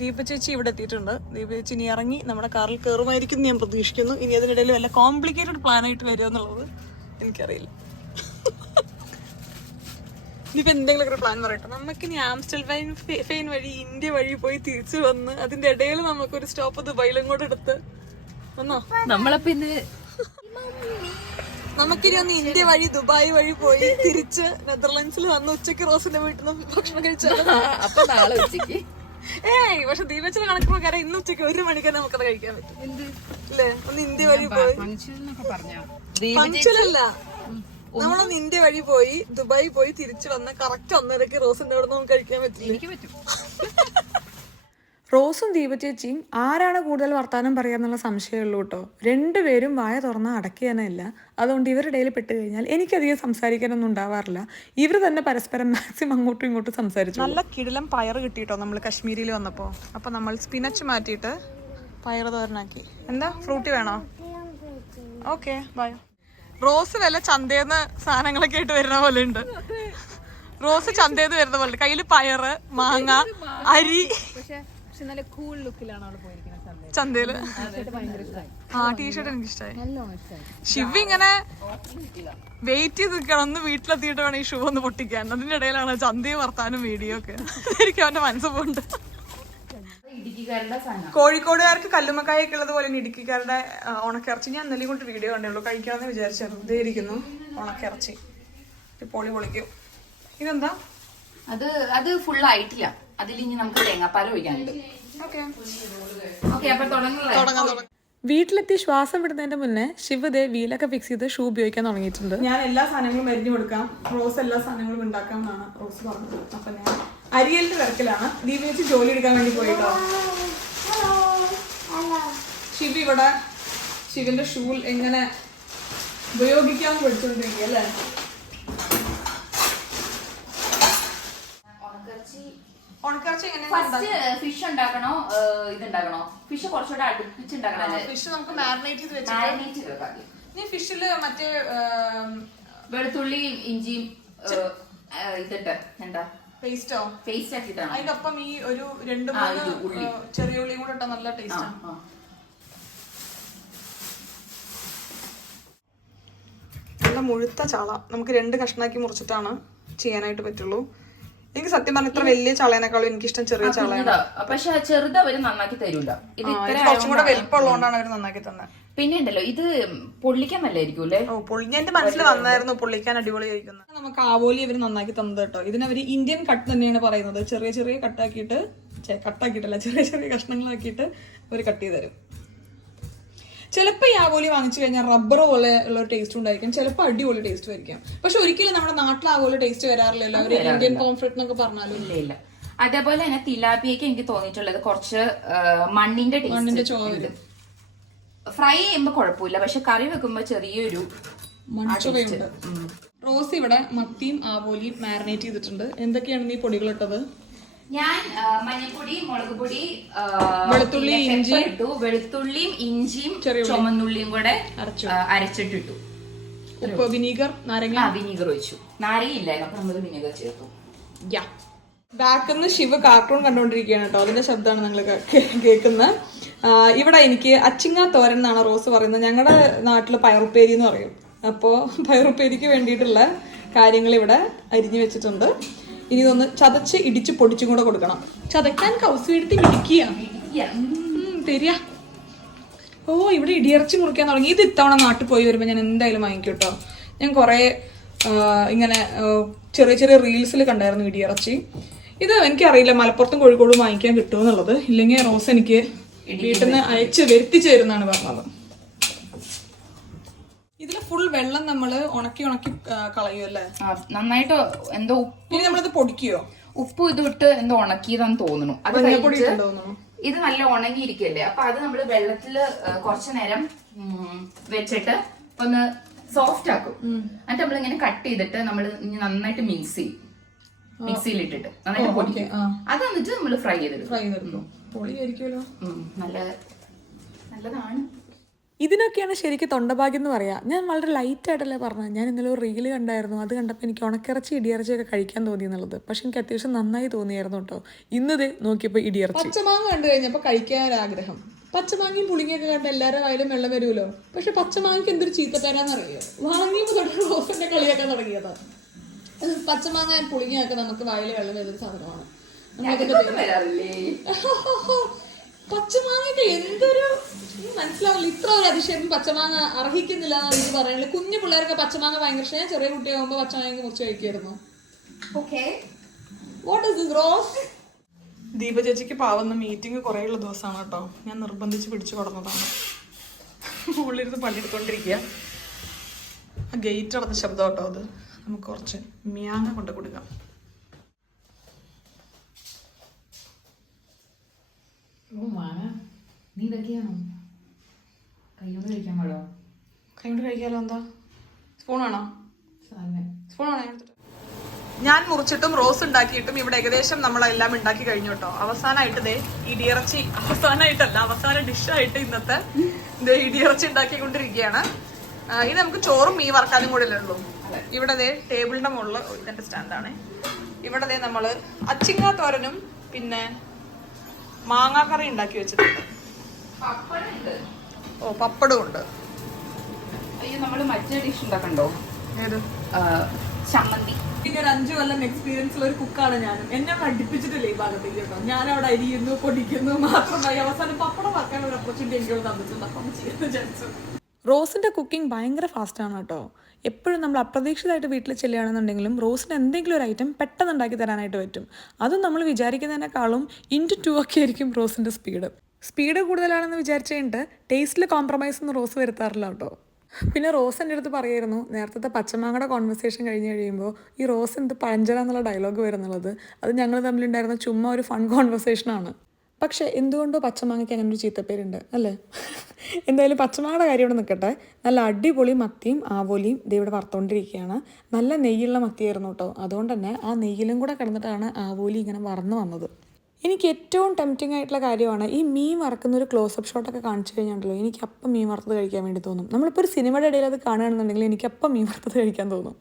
ദീപ ചേച്ചി ഇവിടെ എത്തിയിട്ടുണ്ട്. ദീപ ചേച്ചി ഇനി ഇറങ്ങി നമ്മുടെ കാറിൽ കയറുമായിരിക്കും ഞാൻ പ്രതീക്ഷിക്കുന്നു. ഇനി അതിനിടയിൽ വല്ല കോംപ്ലിക്കേറ്റഡ് പ്ലാൻ ആയിട്ട് വരിക എന്നുള്ളത് എനിക്കറിയില്ല. ഇനിയിപ്പോ എന്തെങ്കിലും ഒരു പ്ലാൻ പറയട്ടെ. നമുക്കിനി ആംസ്റ്റൽഫൈൻ വഴി ഇന്ത്യ വഴി പോയി തിരിച്ചു വന്ന് അതിന്റെ ഇടയിൽ നമുക്കൊരു സ്റ്റോപ്പ് ദുബായിലും കൂടെ എടുത്ത് വന്നോ. നമ്മളപ്പോ ഇന്ന് നമുക്കിനി ഒന്ന് ഇന്ത്യ വഴി ദുബായ് വഴി പോയി തിരിച്ച് നെതർലാൻഡ്സിൽ വന്ന് ഉച്ചയ്ക്ക് റോസിന്റെ വീട്ടിൽ നിന്ന് ഭക്ഷണം കഴിച്ചാൽ അപ്പൊ നാളെ ഉച്ചക്ക്. പക്ഷെ ദീപച്ചിന്റെ കണക്ക് പ്രകാരം ഇന്ന് ഉച്ചയ്ക്ക് 1 മണിക്ക് നമുക്കത് കഴിക്കാൻ പറ്റും അല്ലേ? ഒന്ന് ഇന്ത്യ വഴി പോയി ഫംഗ്ഷനല്ല, നമ്മളൊന്ന് ഇന്ത്യ വഴി പോയി ദുബായ് പോയി തിരിച്ചു വന്ന് കറക്റ്റ് 1:30 റോസിന്റെ അവിടെ നമുക്ക് കഴിക്കാൻ പറ്റില്ല. എനിക്ക് പറ്റും. റോസും ദീപ ചേച്ചിയും ആരാണ് കൂടുതൽ വർത്താനം പറയാന്നുള്ള സംശയമുള്ളൂ കേട്ടോ. രണ്ടുപേരും വായ തുറന്ന് അടക്കിയാനല്ല. അതുകൊണ്ട് ഇവരുടെ ഇടയിൽ പെട്ട് കഴിഞ്ഞാൽ എനിക്കധികം സംസാരിക്കാനൊന്നും ഉണ്ടാവാറില്ല. ഇവർ തന്നെ പരസ്പരം മാക്സിമം അങ്ങോട്ടും ഇങ്ങോട്ടും സംസാരിച്ചു. നല്ല കിടിലം പയർ കിട്ടിയിട്ടോ നമ്മൾ കശ്മീരിൽ വന്നപ്പോൾ. അപ്പോൾ നമ്മൾ സ്പിനച്ച് മാറ്റിയിട്ട് പയർ തോരനാക്കി. എന്താ ഫ്രൂട്ടി വേണോ? Okay bye. റോസ് വല്ല ചന്തേന്ന് സാധനങ്ങളൊക്കെ ആയിട്ട് വരുന്ന പോലെ ഉണ്ട്. റോസ് ചന്തേന്ന് വരുന്ന പോലെ കയ്യിൽ പയറ്, മാങ്ങ, അരി. ചന്തയില് ആ ടീഷർട്ട് എനിക്ക് ഇഷ്ടമായി. ശിവ് ഇങ്ങനെ വെയിറ്റ് ചെയ്ത് നിൽക്കണം ഒന്ന് വീട്ടിലെത്തിയിട്ട് വേണം ഈ ഷൂ ഒന്ന് പൊട്ടിക്കാൻ. അതിന്റെ ഇടയിലാണ് ചന്തയും വർത്താനും വീഡിയോ ഒക്കെ. എനിക്ക് അവന്റെ മനസ്സ് പോണ്ട്. കോഴിക്കോടുകാർക്ക് കല്ലുമ്മക്കായൊക്കെ ഉള്ളത് പോലെ ഇടുക്കിക്കാരുടെ ഉണക്കിറച്ചി ഞാൻ ഇന്നലെ കൊണ്ട് വീഡിയോ കണ്ടേ കഴിക്കാമെന്ന് വിചാരിച്ചായിരുന്നു. ഇതേ ഇരിക്കുന്നു ഉണക്കിറച്ചി. പൊളി പൊളിക്കും. ഇതെന്താ? അത് ഫുൾ ആയിട്ടില്ല. അതിൽ ഇനി നമുക്ക് തേങ്ങാപ്പാൽ ഒഴിക്കാനുണ്ട്. വീട്ടിലെത്തി ശ്വാസം വിടുന്നതിന്റെ മുന്നേ ശിവ് ദേ വീലൊക്കെ ഫിക്സ് ചെയ്ത് ഷൂ ഉപയോഗിക്കാൻ തുടങ്ങിയിട്ടുണ്ട്. ഞാൻ എല്ലാ സാധനങ്ങളും അരിഞ്ഞു കൊടുക്കാം, റോസ് എല്ലാ സാധനങ്ങളും ഉണ്ടാക്കാം എന്നാണ് റോസ് പറഞ്ഞത്. അപ്പൊ ഞാൻ അരിയലിന്റെ തിരക്കിലാണ്. ദീപ ചേച്ചി ജോലി എടുക്കാൻ വേണ്ടി പോയിട്ടോ. ശിവ് ഇവിടെ ശിവന്റെ ഷൂ എങ്ങനെ ഉപയോഗിക്കാമെന്ന് പഠിച്ചുകൊണ്ടിരിക്കുക അല്ലേ? ഫിഷ് ഉണ്ടാക്കണോ ഇതുണ്ടാക്കണോ? ഫിഷ് കുറച്ചുകൂടെ അടുപ്പിച്ചുണ്ടാക്കണല്ലേ? ഫിഷ് നമുക്ക് മാരിനേറ്റ് ചെയ്ത് വെച്ചിട്ട് നീ ഫിഷില് മറ്റേ വെളുത്തുള്ളിയും ഇഞ്ചിയും ഇതിട്ട് എന്താ പേസ്റ്റോ പേസ്റ്റ് ആക്കിയിട്ടാണ്. അതിനൊപ്പം ഈ ഒരു 2-3 ചെറിയ ഉള്ളിയും കൂടെ ഇട്ടാ നല്ല ടേസ്റ്റ്. നല്ല മുഴുത്ത ചാള നമുക്ക് 2 കഷ്ണാക്കി മുറിച്ചിട്ടാണ് ചെയ്യാനായിട്ട് പറ്റുള്ളൂ. എനിക്ക് സത്യം പറഞ്ഞ ഇത്ര വലിയ ചളേനേക്കാളും എനിക്കിഷ്ടം ചെറിയ ചളയാണ്. പക്ഷെ ചെറുത് അവര് നന്നാക്കി തരൂല. ഇത് കുറച്ചും കൂടെ വലിപ്പമുള്ളതുകൊണ്ടാണ് അവര് നന്നാക്കി തന്നെ. പിന്നെ ഉണ്ടല്ലോ ഇത് പൊള്ളിക്കാൻ നല്ലായിരിക്കും അല്ലേ? എന്റെ മനസ്സിൽ വന്നായിരുന്നു പൊള്ളിക്കാൻ അടിപൊളിയായിരിക്കുന്നത്. നമുക്ക് ആവോലി അവര് നന്നാക്കി തന്നത് കേട്ടോ. ഇതിനവര് ഇന്ത്യൻ കട്ട് തന്നെയാണ് പറയുന്നത്. ചെറിയ ചെറിയ കട്ടാക്കിയിട്ടല്ല ചെറിയ ചെറിയ കഷ്ണങ്ങളാക്കിയിട്ട് അവര് കട്ട് ചെയ്ത് തരും. ചിലപ്പോൾ ഈ ആവോലി വാങ്ങിച്ചു കഴിഞ്ഞാൽ റബ്ബർ പോലെ ഉള്ള ഒരു ടേസ്റ്റ് ഉണ്ടായിരിക്കും, ചിലപ്പോൾ അടിപൊളി ടേസ്റ്റ് ആയിരിക്കും. പക്ഷെ ഒരിക്കലും നമ്മുടെ നാട്ടിൽ ആവോലി ടേസ്റ്റ് വരാറില്ലല്ലോ. അവര് ഇന്ത്യൻ കോംഫർട്ട് എന്നൊക്കെ പറഞ്ഞാലും ഇല്ല. അതേപോലെ തന്നെ തിലാപ്പിയൊക്കെ എനിക്ക് തോന്നിയിട്ടുള്ളത് കുറച്ച് മണ്ണിന്റെ ചോറ്. ഫ്രൈ ചെയ്യുമ്പോ കുഴപ്പമില്ല, പക്ഷെ കറി വെക്കുമ്പോ ചെറിയൊരു മൺചുവയുണ്ട്. റോസ് ഇവിടെ മത്തിയും ആവോലിയും മാരിനേറ്റ് ചെയ്തിട്ടുണ്ട്. എന്തൊക്കെയാണ് ഈ പൊടികൾ ഇട്ടത്? ഞാൻ മഞ്ഞൾപ്പൊടി, മുളക് പൊടി, വെളുത്തുള്ളിയും ഇഞ്ചിയും ചുമന്നുള്ളിയും കൂടെ അരച്ചിട്ടിട്ടു. ഉപ്പ്, വിനീഗർ, വിനീഗർ ഒഴിച്ചു. നാരങ്ങയില്ലായിരുന്നു അപ്പൊ നമ്മള് വിനീഗർ ചേർത്തു. ബാക്കിൽ നിന്ന് ശിവ് കാർട്ടൂൺ കണ്ടോണ്ടിരിക്കുകയാണ് കേട്ടോ. അതിന്റെ ശബ്ദമാണ് നിങ്ങൾ കേൾക്കുന്നത്. ഇവിടെ എനിക്ക് അച്ചിങ്ങ തോരൻ എന്നാണ് റോസ് പറയുന്നത്. ഞങ്ങളുടെ നാട്ടില് പയറുപ്പേരി എന്ന് പറയും. അപ്പോ പയറുപ്പേരിക്ക് വേണ്ടിയിട്ടുള്ള കാര്യങ്ങൾ ഇവിടെ അരിഞ്ഞു വെച്ചിട്ടുണ്ട്. ഇനി ഇതൊന്ന് ചതച്ച് ഇടിച്ച് പൊടിച്ചും കൂടെ കൊടുക്കണം. ചതക്കാൻ കൗസി എടുത്ത് തരിക. ഓ ഇവിടെ ഇടിയിറച്ചി മുറിക്കാൻ തുടങ്ങി. ഇത് ഇത്തവണ നാട്ടിൽ പോയി വരുമ്പോൾ ഞാൻ എന്തായാലും വാങ്ങിക്കും കേട്ടോ. ഞാൻ കുറേ ഇങ്ങനെ ചെറിയ ചെറിയ റീൽസിൽ കണ്ടായിരുന്നു ഇടിയിറച്ചി. ഇത് എനിക്കറിയില്ല മലപ്പുറത്തും കോഴിക്കോടും വാങ്ങിക്കാൻ കിട്ടുമെന്നുള്ളത്. ഇല്ലെങ്കിൽ റോസ് എനിക്ക് വീട്ടിൽ നിന്ന് അയച്ച് വരുത്തിച്ചു തരുന്നാണ് പറഞ്ഞത്. ഇതില് ഫുൾ വെള്ളം നമ്മള് ഉണക്കി കളയും അല്ലേ? നന്നായിട്ട് എന്തോ ഇനി നമ്മളിത് പൊടിക്കുകയോ? ഉപ്പ് ഇതിട്ട് എന്തോ ഉണക്കിയതാന്ന് തോന്നുന്നു. അത് ഇത് നല്ല ഉണങ്ങിയിരിക്കല്ലേ, അപ്പൊ അത് നമ്മള് വെള്ളത്തില് കുറച്ചു നേരം വെച്ചിട്ട് ഒന്ന് സോഫ്റ്റ് ആക്കും. എന്നിട്ട് നമ്മളിങ്ങനെ കട്ട് ചെയ്തിട്ട് നമ്മൾ നന്നായിട്ട് മിക്സ് ചെയ്യും. മിക്സിയിൽ ഇട്ടിട്ട് നന്നായിട്ട് പൊടിക്കും. അത് എന്നിട്ട് നമ്മള് ഫ്രൈ ചെയ്തെടുക്കും. നല്ലതാണ്. ഇതിനൊക്കെയാണ് ശരിക്കും തൊണ്ടഭാഗ്യം എന്ന് പറയാം. ഞാൻ വളരെ ലൈറ്റ് ആയിട്ടല്ലേ പറഞ്ഞത്. ഞാൻ ഇന്നലെ ഒരു റീല് കണ്ടായിരുന്നു. അത് കണ്ടപ്പോൾ എനിക്ക് ഉണക്കിറച്ചി ഇടിയിറച്ചിയൊക്കെ കഴിക്കാൻ തോന്നി എന്നുള്ളത്. പക്ഷെ എനിക്ക് അത്യാവശ്യം നന്നായി തോന്നിയായിരുന്നു കേട്ടോ. ഇന്നത് നോക്കിയപ്പോൾ ഇടിയിറച്ചി. പച്ചമാങ്ങ കണ്ടു കഴിഞ്ഞപ്പോൾ കഴിക്കാനൊരാഗ്രഹം. പച്ചമാങ്ങയും പുളിങ്ങയൊക്കെ കണ്ട എല്ലാവരും വായിലും വെള്ളം വരുമല്ലോ. പക്ഷെ പച്ചമാങ്ങയ്ക്ക് എന്തൊരു ചീത്തപ്പേരാന്നറിയോ? വാങ്ങിയപ്പോൾ തൊട്ട് റോസിന്റെ കളിയാക്കാൻ തുടങ്ങിയതാ. പച്ചമാങ്ങ പുളിങ്ങയൊക്കെ നമുക്ക് വായിൽ വെള്ളം വരുന്ന സാധനമാണ്. പച്ചമാങ്ങയൊക്കെ എന്തൊരു മനസ്സിലാവില്ല. ഇത്ര ഒരു അതിശയം പച്ചമാങ്ങ അർഹിക്കുന്നില്ല എന്നാണ് എനിക്ക് പറയുന്നത്. കുഞ്ഞു പിള്ളേരൊക്കെ പച്ചമാങ്ങ ഭയങ്കര ഇഷ്ടം. ചെറിയ കുട്ടിയാകുമ്പോൾ പച്ചമാങ്ങ മുറിച്ച് കഴിക്കായിരുന്നു. ദീപ ചേച്ചിക്ക് പാവുന്ന മീറ്റിംഗ് കുറേ ഉള്ള ദിവസമാണ് കേട്ടോ. ഞാൻ നിർബന്ധിച്ച് പിടിച്ചു കൊടുന്നതാണ്. ഉള്ളിരുന്ന് പണിയെടുത്തോണ്ടിരിക്കുക. ആ ഗേറ്റ് അടഞ്ഞ ശബ്ദം കേട്ടോ. അത് നമുക്ക് കുറച്ച് മിയാങ്ങ കൊണ്ട് കൊടുക്കാം. നീ ഇതൊക്കെയാണോ കൈകൊണ്ട് കഴിക്കാൻ പാടോ? കൈകൊണ്ട് കഴിക്കാലോ. എന്താ സ്പൂണാണോ? സ്പൂണാണോ? ഞാൻ മുറിച്ചിട്ടും റോസ് ഉണ്ടാക്കിയിട്ടും ഇവിടെ ഏകദേശം നമ്മളെല്ലാം ഉണ്ടാക്കി കഴിഞ്ഞു കേട്ടോ. അവസാനമായിട്ട് ദേ ഇടിയിറച്ചി, അവസാന ഡിഷായിട്ട് ഇന്നത്തെ ഇടിയിറച്ചി ഉണ്ടാക്കിക്കൊണ്ടിരിക്കുകയാണ്. ഇനി നമുക്ക് ചോറും മീൻ വറക്കാനും കൂടെ അല്ലേ ഉള്ളൂ. ഇവിടെ ദേ ടേബിളിന്റെ മുകളിൽ ഇതിന്റെ സ്റ്റാൻഡാണ്. ഇവിടെ ദേ നമ്മള് അച്ചിങ്ങ തോരനും പിന്നെ മാങ്ങാക്കറി ഉണ്ടാക്കി വെച്ചിട്ടുണ്ട്. ഓ പപ്പടവും ഉണ്ട്. അയ്യോ നമ്മള് മറ്റേ ഡിഷ് ഉണ്ടാക്കണ്ടോ? ഏത്? ചമ്മന്തി. പിന്നെ ഒരു 5 കൊല്ലം എക്സ്പീരിയൻസ് ഉള്ള ഒരു കുക്കാണ് ഞാനും. എന്നെ പഠിപ്പിച്ചിട്ടില്ലേ ഈ ഭാഗത്തേക്ക് കേട്ടോ. ഞാൻ അവിടെ അരിയുന്നു പൊടിക്കുന്നു മാത്രമായി അവസാനം പപ്പടം വറക്കാൻ ഒരു ഓപ്പർച്യൂണിറ്റി എനിക്ക് തന്നിട്ടുണ്ട്. അപ്പം ചെയ്യുന്ന ചാൻസ്. റോസിന്റെ കുക്കിംഗ് ഭയങ്കര ഫാസ്റ്റാണ് കേട്ടോ. എപ്പോഴും നമ്മൾ അപ്രതീക്ഷിതമായിട്ട് വീട്ടിൽ ചെല്ലുകയാണെന്നുണ്ടെങ്കിലും റോസിന് എന്തെങ്കിലും ഒരു ഐറ്റം പെട്ടെന്ന് ഉണ്ടാക്കി തരാനായിട്ട് പറ്റും. അതും നമ്മൾ വിചാരിക്കുന്നതിനേക്കാളും ഇൻറ്റു 2 ഒക്കെ ആയിരിക്കും റോസിൻ്റെ സ്പീഡ് കൂടുതലാണെന്ന് വിചാരിച്ചു കഴിഞ്ഞിട്ട് ടേസ്റ്റിൽ കോംപ്രമൈസ് ഒന്നും റോസ് വരുത്താറില്ല കേട്ടോ. പിന്നെ റോസ് എൻ്റെ അടുത്ത് പറയായിരുന്നു നേരത്തെ പച്ചമാങ്ങയുടെ കോൺവെർസേഷൻ കഴിഞ്ഞ് കഴിയുമ്പോൾ ഈ റോസ് എന്ത് പഴഞ്ചന എന്നുള്ള ഡയലോഗ് വരുന്നുള്ളത്. അത് ഞങ്ങൾ തമ്മിലുണ്ടായിരുന്ന ചുമ്മാ ഒരു ഫൺ കോൺവെർസേഷനാണ്. പക്ഷേ എന്തുകൊണ്ടോ പച്ചമാങ്ങയ്ക്ക് അങ്ങനെ ഒരു ചീത്തപ്പേരുണ്ട് അല്ലേ? എന്തായാലും പച്ചമാങ്ങയുടെ കാര്യം ഇവിടെ നിൽക്കട്ടെ. നല്ല അടിപൊളി മത്തിയും ആവോലിയും ഇവിടെ വറുത്തുകൊണ്ടിരിക്കുകയാണ്. നല്ല നെയ്യുള്ള മത്തിയായിരുന്നു കേട്ടോ. അതുകൊണ്ട് തന്നെ ആ നെയ്യിലും കൂടെ കിടന്നിട്ടാണ് ആവോലി ഇങ്ങനെ വറന്ന് വന്നത്. എനിക്ക് ഏറ്റവും ടെംപ്റ്റിംഗ് ആയിട്ടുള്ള കാര്യമാണ് ഈ മീൻ വറക്കുന്ന ഒരു ക്ലോസപ്പ് ഷോട്ടൊക്കെ കാണിച്ചു കഴിഞ്ഞാണല്ലോ എനിക്ക് അപ്പം മീൻ വറുത്തത് കഴിക്കാൻ വേണ്ടി തോന്നും. നമ്മളിപ്പോൾ ഒരു സിനിമയുടെ ഇടയിൽ അത് കാണുകയാണെന്നുണ്ടെങ്കിൽ എനിക്ക് അപ്പം മീൻ വറുത്തത് കഴിക്കാൻ തോന്നും.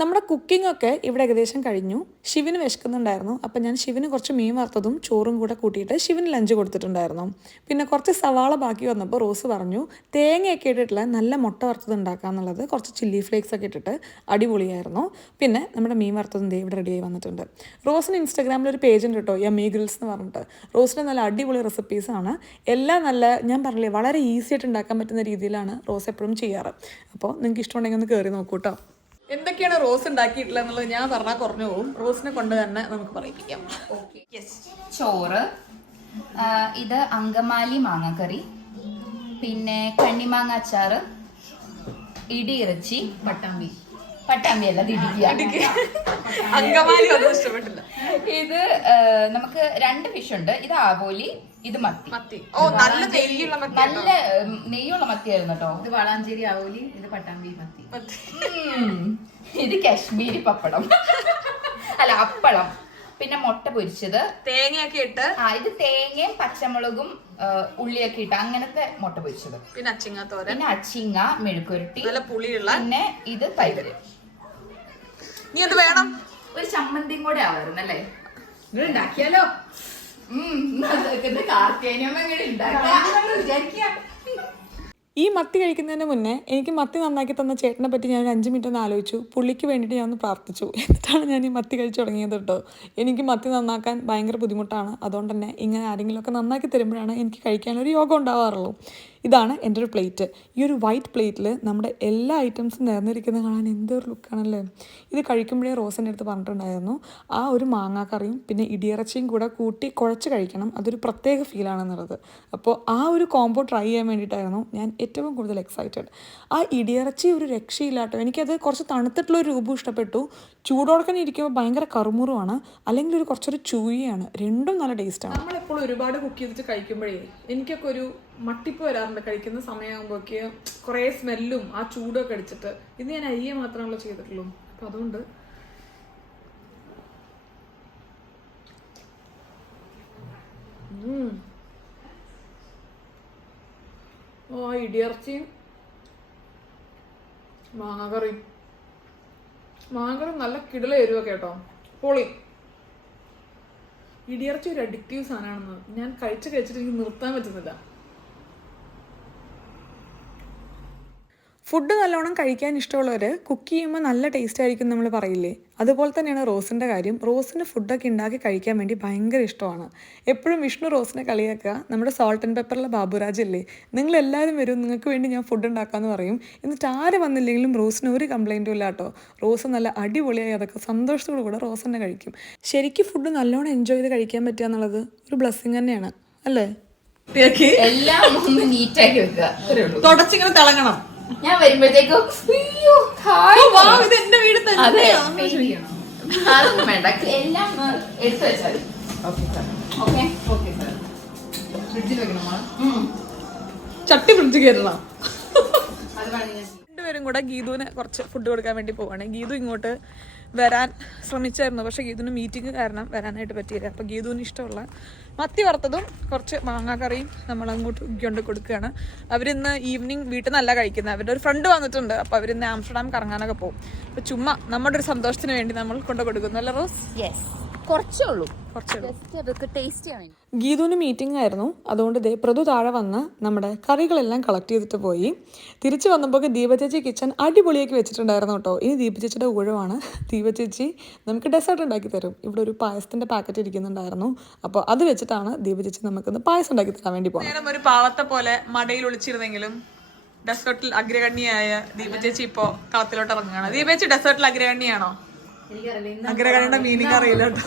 നമ്മുടെ കുക്കിംഗ് ഒക്കെ ഇവിടെ ഏകദേശം കഴിഞ്ഞു. ശിവന് വിശക്കുന്നുണ്ടായിരുന്നു. അപ്പം ഞാൻ ശിവന് കുറച്ച് മീൻ വറുത്തതും ചോറും കൂടെ കൂട്ടിയിട്ട് ശിവന് ലഞ്ച് കൊടുത്തിട്ടുണ്ടായിരുന്നു. പിന്നെ കുറച്ച് സവാള ബാക്കി വന്നപ്പോൾ റോസ് പറഞ്ഞു തേങ്ങയൊക്കെ ഇട്ടിട്ടുള്ള നല്ല മുട്ട വറുത്തത് ഉണ്ടാക്കാന്നുള്ളത്. കുറച്ച് ചില്ലി ഫ്ലേക്സ് ഒക്കെ ഇട്ടിട്ട് അടിപൊളിയായിരുന്നു. പിന്നെ നമ്മുടെ മീൻ വറുത്തതും ഇവിടെ റെഡിയായി വന്നിട്ടുണ്ട്. റോസിന് ഇൻസ്റ്റാഗ്രാമിൽ ഒരു പേജ് ഉണ്ട് കേട്ടോ, യമ്മി ഗ്രിൽസ് എന്ന് പറഞ്ഞിട്ട്. റോസിന് നല്ല അടിപൊളി റെസിപ്പീസാണ്. എല്ലാം നല്ല ഞാൻ പറഞ്ഞില്ലേ വളരെ ഈസി ആയിട്ട് ഉണ്ടാക്കാൻ പറ്റുന്ന രീതിയിലാണ് റോസ് എപ്പോഴും ചെയ്യാറ്. അപ്പോൾ നിങ്ങൾക്ക് ഇഷ്ടമുണ്ടെങ്കിൽ ഒന്ന് കയറി നോക്കൂ കേട്ടോ. എന്തൊക്കെയാണ് റോസ് ഉണ്ടാക്കിയിട്ടുള്ളത് എന്നുള്ളത് ഞാൻ പറഞ്ഞാൽ കുറഞ്ഞു പോകും. റോസിനെ കൊണ്ട് തന്നെ നമുക്ക് പറയിപ്പിക്കാം. ചോറ്, ഇത് അങ്കമാലി മാങ്ങക്കറി, പിന്നെ കണ്ണിമാങ്ങ അച്ചാറ്, ഇടിയിറച്ചി, പട്ടാമ്പി അല്ല അങ്കമാലി ഒന്നും ഇഷ്ടപ്പെട്ടില്ല. ഇത് നമുക്ക് 2 ഫിഷ് ഉണ്ട്. ഇത് ആവോലി, ഇത് മത്തി. ഓ നല്ല നെയ്യുള്ള മത്തിയായിരുന്നു കേട്ടോ. ഇത് വളാഞ്ചേരി ആവോലി, ഇത് പട്ടാമ്പി മത്തി. ഇത് കാശ്മീരി പപ്പടം അല്ല അപ്പളം. പിന്നെ മുട്ട പൊരിച്ചത്, തേങ്ങയൊക്കെ ഇട്ട്. ഇത് തേങ്ങയും പച്ചമുളകും ഉള്ളിയൊക്കെ ഇട്ട് അങ്ങനത്തെ മുട്ട പൊരിച്ചത്. പിന്നെ അച്ചിങ്ങ തോരൻ, പിന്നെ അച്ചിങ്ങ മെഴുക്കുരുട്ടി, നല്ല പുളിയുള്ള. പിന്നെ ഇത് തൈര്. നീ എന്ത് വേണം? ഒരു ചമ്മന്തിയും കൂടെ ആവായിരുന്നല്ലേ? ഉണ്ടാക്കിയാലോ? ഈ മത്തി കഴിക്കുന്നതിന് മുന്നേ എനിക്ക് മത്തി നന്നാക്കി തന്ന ചേട്ടനെ പറ്റി ഞാൻ 5 മിനിറ്റ് ഒന്ന് ആലോചിച്ചു. പുള്ളിക്ക് വേണ്ടിയിട്ട് ഞാൻ ഒന്ന് പ്രാർത്ഥിച്ചു. എന്നിട്ടാണ് ഞാൻ ഈ മത്തി കഴിച്ചു തുടങ്ങിയത് കേട്ടോ. എനിക്ക് മത്തി നന്നാക്കാൻ ഭയങ്കര ബുദ്ധിമുട്ടാണ്. അതുകൊണ്ട് തന്നെ ഇങ്ങനെ ആരെങ്കിലുമൊക്കെ നന്നാക്കി തരുമ്പോഴാണ് എനിക്ക് കഴിക്കാനൊരു യോഗം ഉണ്ടാവാറുള്ളൂ. ഇതാണ് എൻ്റെ ഒരു പ്ലേറ്റ്. ഈ ഒരു വൈറ്റ് പ്ലേറ്റിൽ നമ്മുടെ എല്ലാ ഐറ്റംസും നിറഞ്ഞിരിക്കുന്നത് കാണാൻ എന്തൊരു ലുക്കാണല്ലേ. ഇത് കഴിക്കുമ്പോഴേ റോസിൻ്റെ അടുത്ത് പറഞ്ഞിട്ടുണ്ടായിരുന്നു ആ ഒരു മാങ്ങാക്കറിയും പിന്നെ ഇടിയിറച്ചിയും കൂടെ കൂട്ടി കുഴച്ച് കഴിക്കണം, അതൊരു പ്രത്യേക ഫീലാണെന്നുള്ളത്. അപ്പോൾ ആ ഒരു കോംബോ ട്രൈ ചെയ്യാൻ വേണ്ടിയിട്ടായിരുന്നു ഞാൻ ഏറ്റവും കൂടുതൽ എക്സൈറ്റഡ്. ആ ഇടിയിറച്ചി ഒരു രക്ഷയില്ലാട്ടോ. എനിക്കത് കുറച്ച് തണുത്തിട്ടുള്ള രൂപം ഇഷ്ടപ്പെട്ടു. ചൂടോടക്കനെ ഇരിക്കുമ്പോൾ ഭയങ്കര കറുമുറുമാണ്, അല്ലെങ്കിൽ ഒരു കുറച്ചൊരു ചൂയിയാണ്. രണ്ടും നല്ല ടേസ്റ്റാണ്. നമ്മളെപ്പോഴും ഒരുപാട് കുക്ക് ചെയ്തിട്ട് കഴിക്കുമ്പോഴേ എനിക്കൊക്കെ ഒരു മട്ടിപ്പ് വരാറുണ്ട്. കഴിക്കുന്ന സമയമാകുമ്പോഴേക്ക് കുറേ സ്മെല്ലും ആ ചൂടൊക്കെ അടിച്ചിട്ട്. ഇത് ഞാൻ അരിയെ മാത്രമാണല്ലോ ചെയ്തിട്ടുള്ളൂ. അപ്പം അതുകൊണ്ട് ഇടിയിറച്ചിയും മാങ്ങാക്കറിയും നല്ല കിടില എരിവൊക്കെ കേട്ടോ, പൊളി. ഇടിയിറച്ചി ഒരു അഡിക്റ്റീവ് സാധനമാണെന്ന് ഞാൻ കഴിച്ചിട്ട് എനിക്ക് നിർത്താൻ പറ്റുന്നില്ല. ഫുഡ് നല്ലോണം കഴിക്കാൻ ഇഷ്ടമുള്ളവർ കുക്ക് ചെയ്യുമ്പോൾ നല്ല ടേസ്റ്റ് ആയിരിക്കും നമ്മൾ പറയില്ലേ, അതുപോലെ തന്നെയാണ് റോസിൻ്റെ കാര്യം. റോസിന് ഫുഡൊക്കെ ഉണ്ടാക്കി കഴിക്കാൻ വേണ്ടി ഭയങ്കര ഇഷ്ടമാണ്. എപ്പോഴും വിഷ്ണു റോസിനെ കളിയാക്കുക നമ്മുടെ സോൾട്ട് ആൻഡ് പെപ്പറിലെ ബാബുരാജ് ഇല്ലേ, നിങ്ങളെല്ലാവരും വരും, നിങ്ങൾക്ക് വേണ്ടി ഞാൻ ഫുഡ് ഉണ്ടാക്കാമെന്ന് പറയും. എന്നിട്ട് ആര് വന്നില്ലെങ്കിലും റോസിന് ഒരു കംപ്ലൈൻറ്റും ഇല്ല കേട്ടോ. റോസ് നല്ല അടിപൊളിയായി അതൊക്കെ സന്തോഷത്തോടു കൂടെ റോസ് തന്നെ കഴിക്കും. ശരിക്കും ഫുഡ് നല്ലോണം എൻജോയ് ചെയ്ത് കഴിക്കാൻ പറ്റുക എന്നുള്ളത് ഒരു ബ്ലെസ്സിങ് തന്നെയാണ് അല്ലേ. എല്ലാം ഒന്ന് നീറ്റാക്കി വെക്കുക, തുടച്ചിങ്ങനെ തിളങ്ങണം. ഞാൻ വരുമ്പോഴത്തേക്കും അതൊന്നും വേണ്ട, എല്ലാം എടുത്തു വെച്ചാൽ ചട്ടി ഫ്രിഡ്ജ് കയറണം. രണ്ടുപേരും കൂടെ ഗീതുവിന് കുറച്ച് ഫുഡ് കൊടുക്കാൻ വേണ്ടി പോവാണ്. ഗീതു ഇങ്ങോട്ട് വരാൻ ശ്രമിച്ചായിരുന്നു, പക്ഷെ ഗീതുവിന് മീറ്റിംഗ് കാരണം വരാനായിട്ട് പറ്റിയില്ല. അപ്പോൾ ഗീതുവിന് ഇഷ്ടമുള്ള മത്തി വറുത്തതും കുറച്ച് മാങ്ങാക്കറിയും നമ്മൾ അങ്ങോട്ട് കൊണ്ട് കൊടുക്കുകയാണ്. അവരിന്ന് ഈവനിങ് വീട്ടിൽ നിന്നല്ല കഴിക്കുന്നത്, അവരുടെ ഒരു ഫ്രണ്ട് വന്നിട്ടുണ്ട്. അപ്പോൾ അവരിന്ന് ആംസ്റ്റർഡാം കറങ്ങാനൊക്കെ പോകും. അപ്പോൾ ചുമ്മാ നമ്മുടെ ഒരു സന്തോഷത്തിന് വേണ്ടി നമ്മൾ കൊണ്ട് കൊടുക്കുന്നു അല്ലേ റോസ്? കുറച്ചേ ഉള്ളൂ. ഗീതുവിന് മീറ്റിംഗ് ആയിരുന്നു, അതുകൊണ്ട് ദേ പ്രതു താഴെ വന്ന് നമ്മുടെ കറികളെല്ലാം കളക്ട് ചെയ്തിട്ട് പോയി. തിരിച്ചു വന്നപ്പോൾ ദീപചേച്ചി കിച്ചൺ അടിപൊളിയാക്കി വെച്ചിട്ടുണ്ടായിരുന്നു കേട്ടോ. ഇനി ദീപചേച്ചിയുടെ ഊഴമാണ്. ദീപചേച്ചി നമുക്ക് ഡെസേർട്ട് ഉണ്ടാക്കി തരും. ഇവിടെ ഒരു പായസത്തിന്റെ പാക്കറ്റ് ഇരിക്കുന്നുണ്ടായിരുന്നു, അപ്പോൾ അത് വെച്ചിട്ടാണ് ദീപചേച്ചി നമുക്കിന്ന് പായസം ഉണ്ടാക്കി തരാൻ വേണ്ടി പോകുന്നത്. നേരം ഒരു പാവത്തെ പോലെ മടയിൽ ഒളിച്ചിരുന്നെങ്കിലും ഡെസേർട്ടിൽ അഗ്രഗണ്യായ ദീപചേച്ചി ഇപ്പോൾ കളത്തിലോട്ട് ഇറങ്ങുകയാണ്. ദീപചേച്ചി ഡെസേർട്ടിൽ അഗ്രഗണ്യാണോ? അഗ്രഗണ്യയുടെ മീനിങ് അറിയില്ല കേട്ടോ.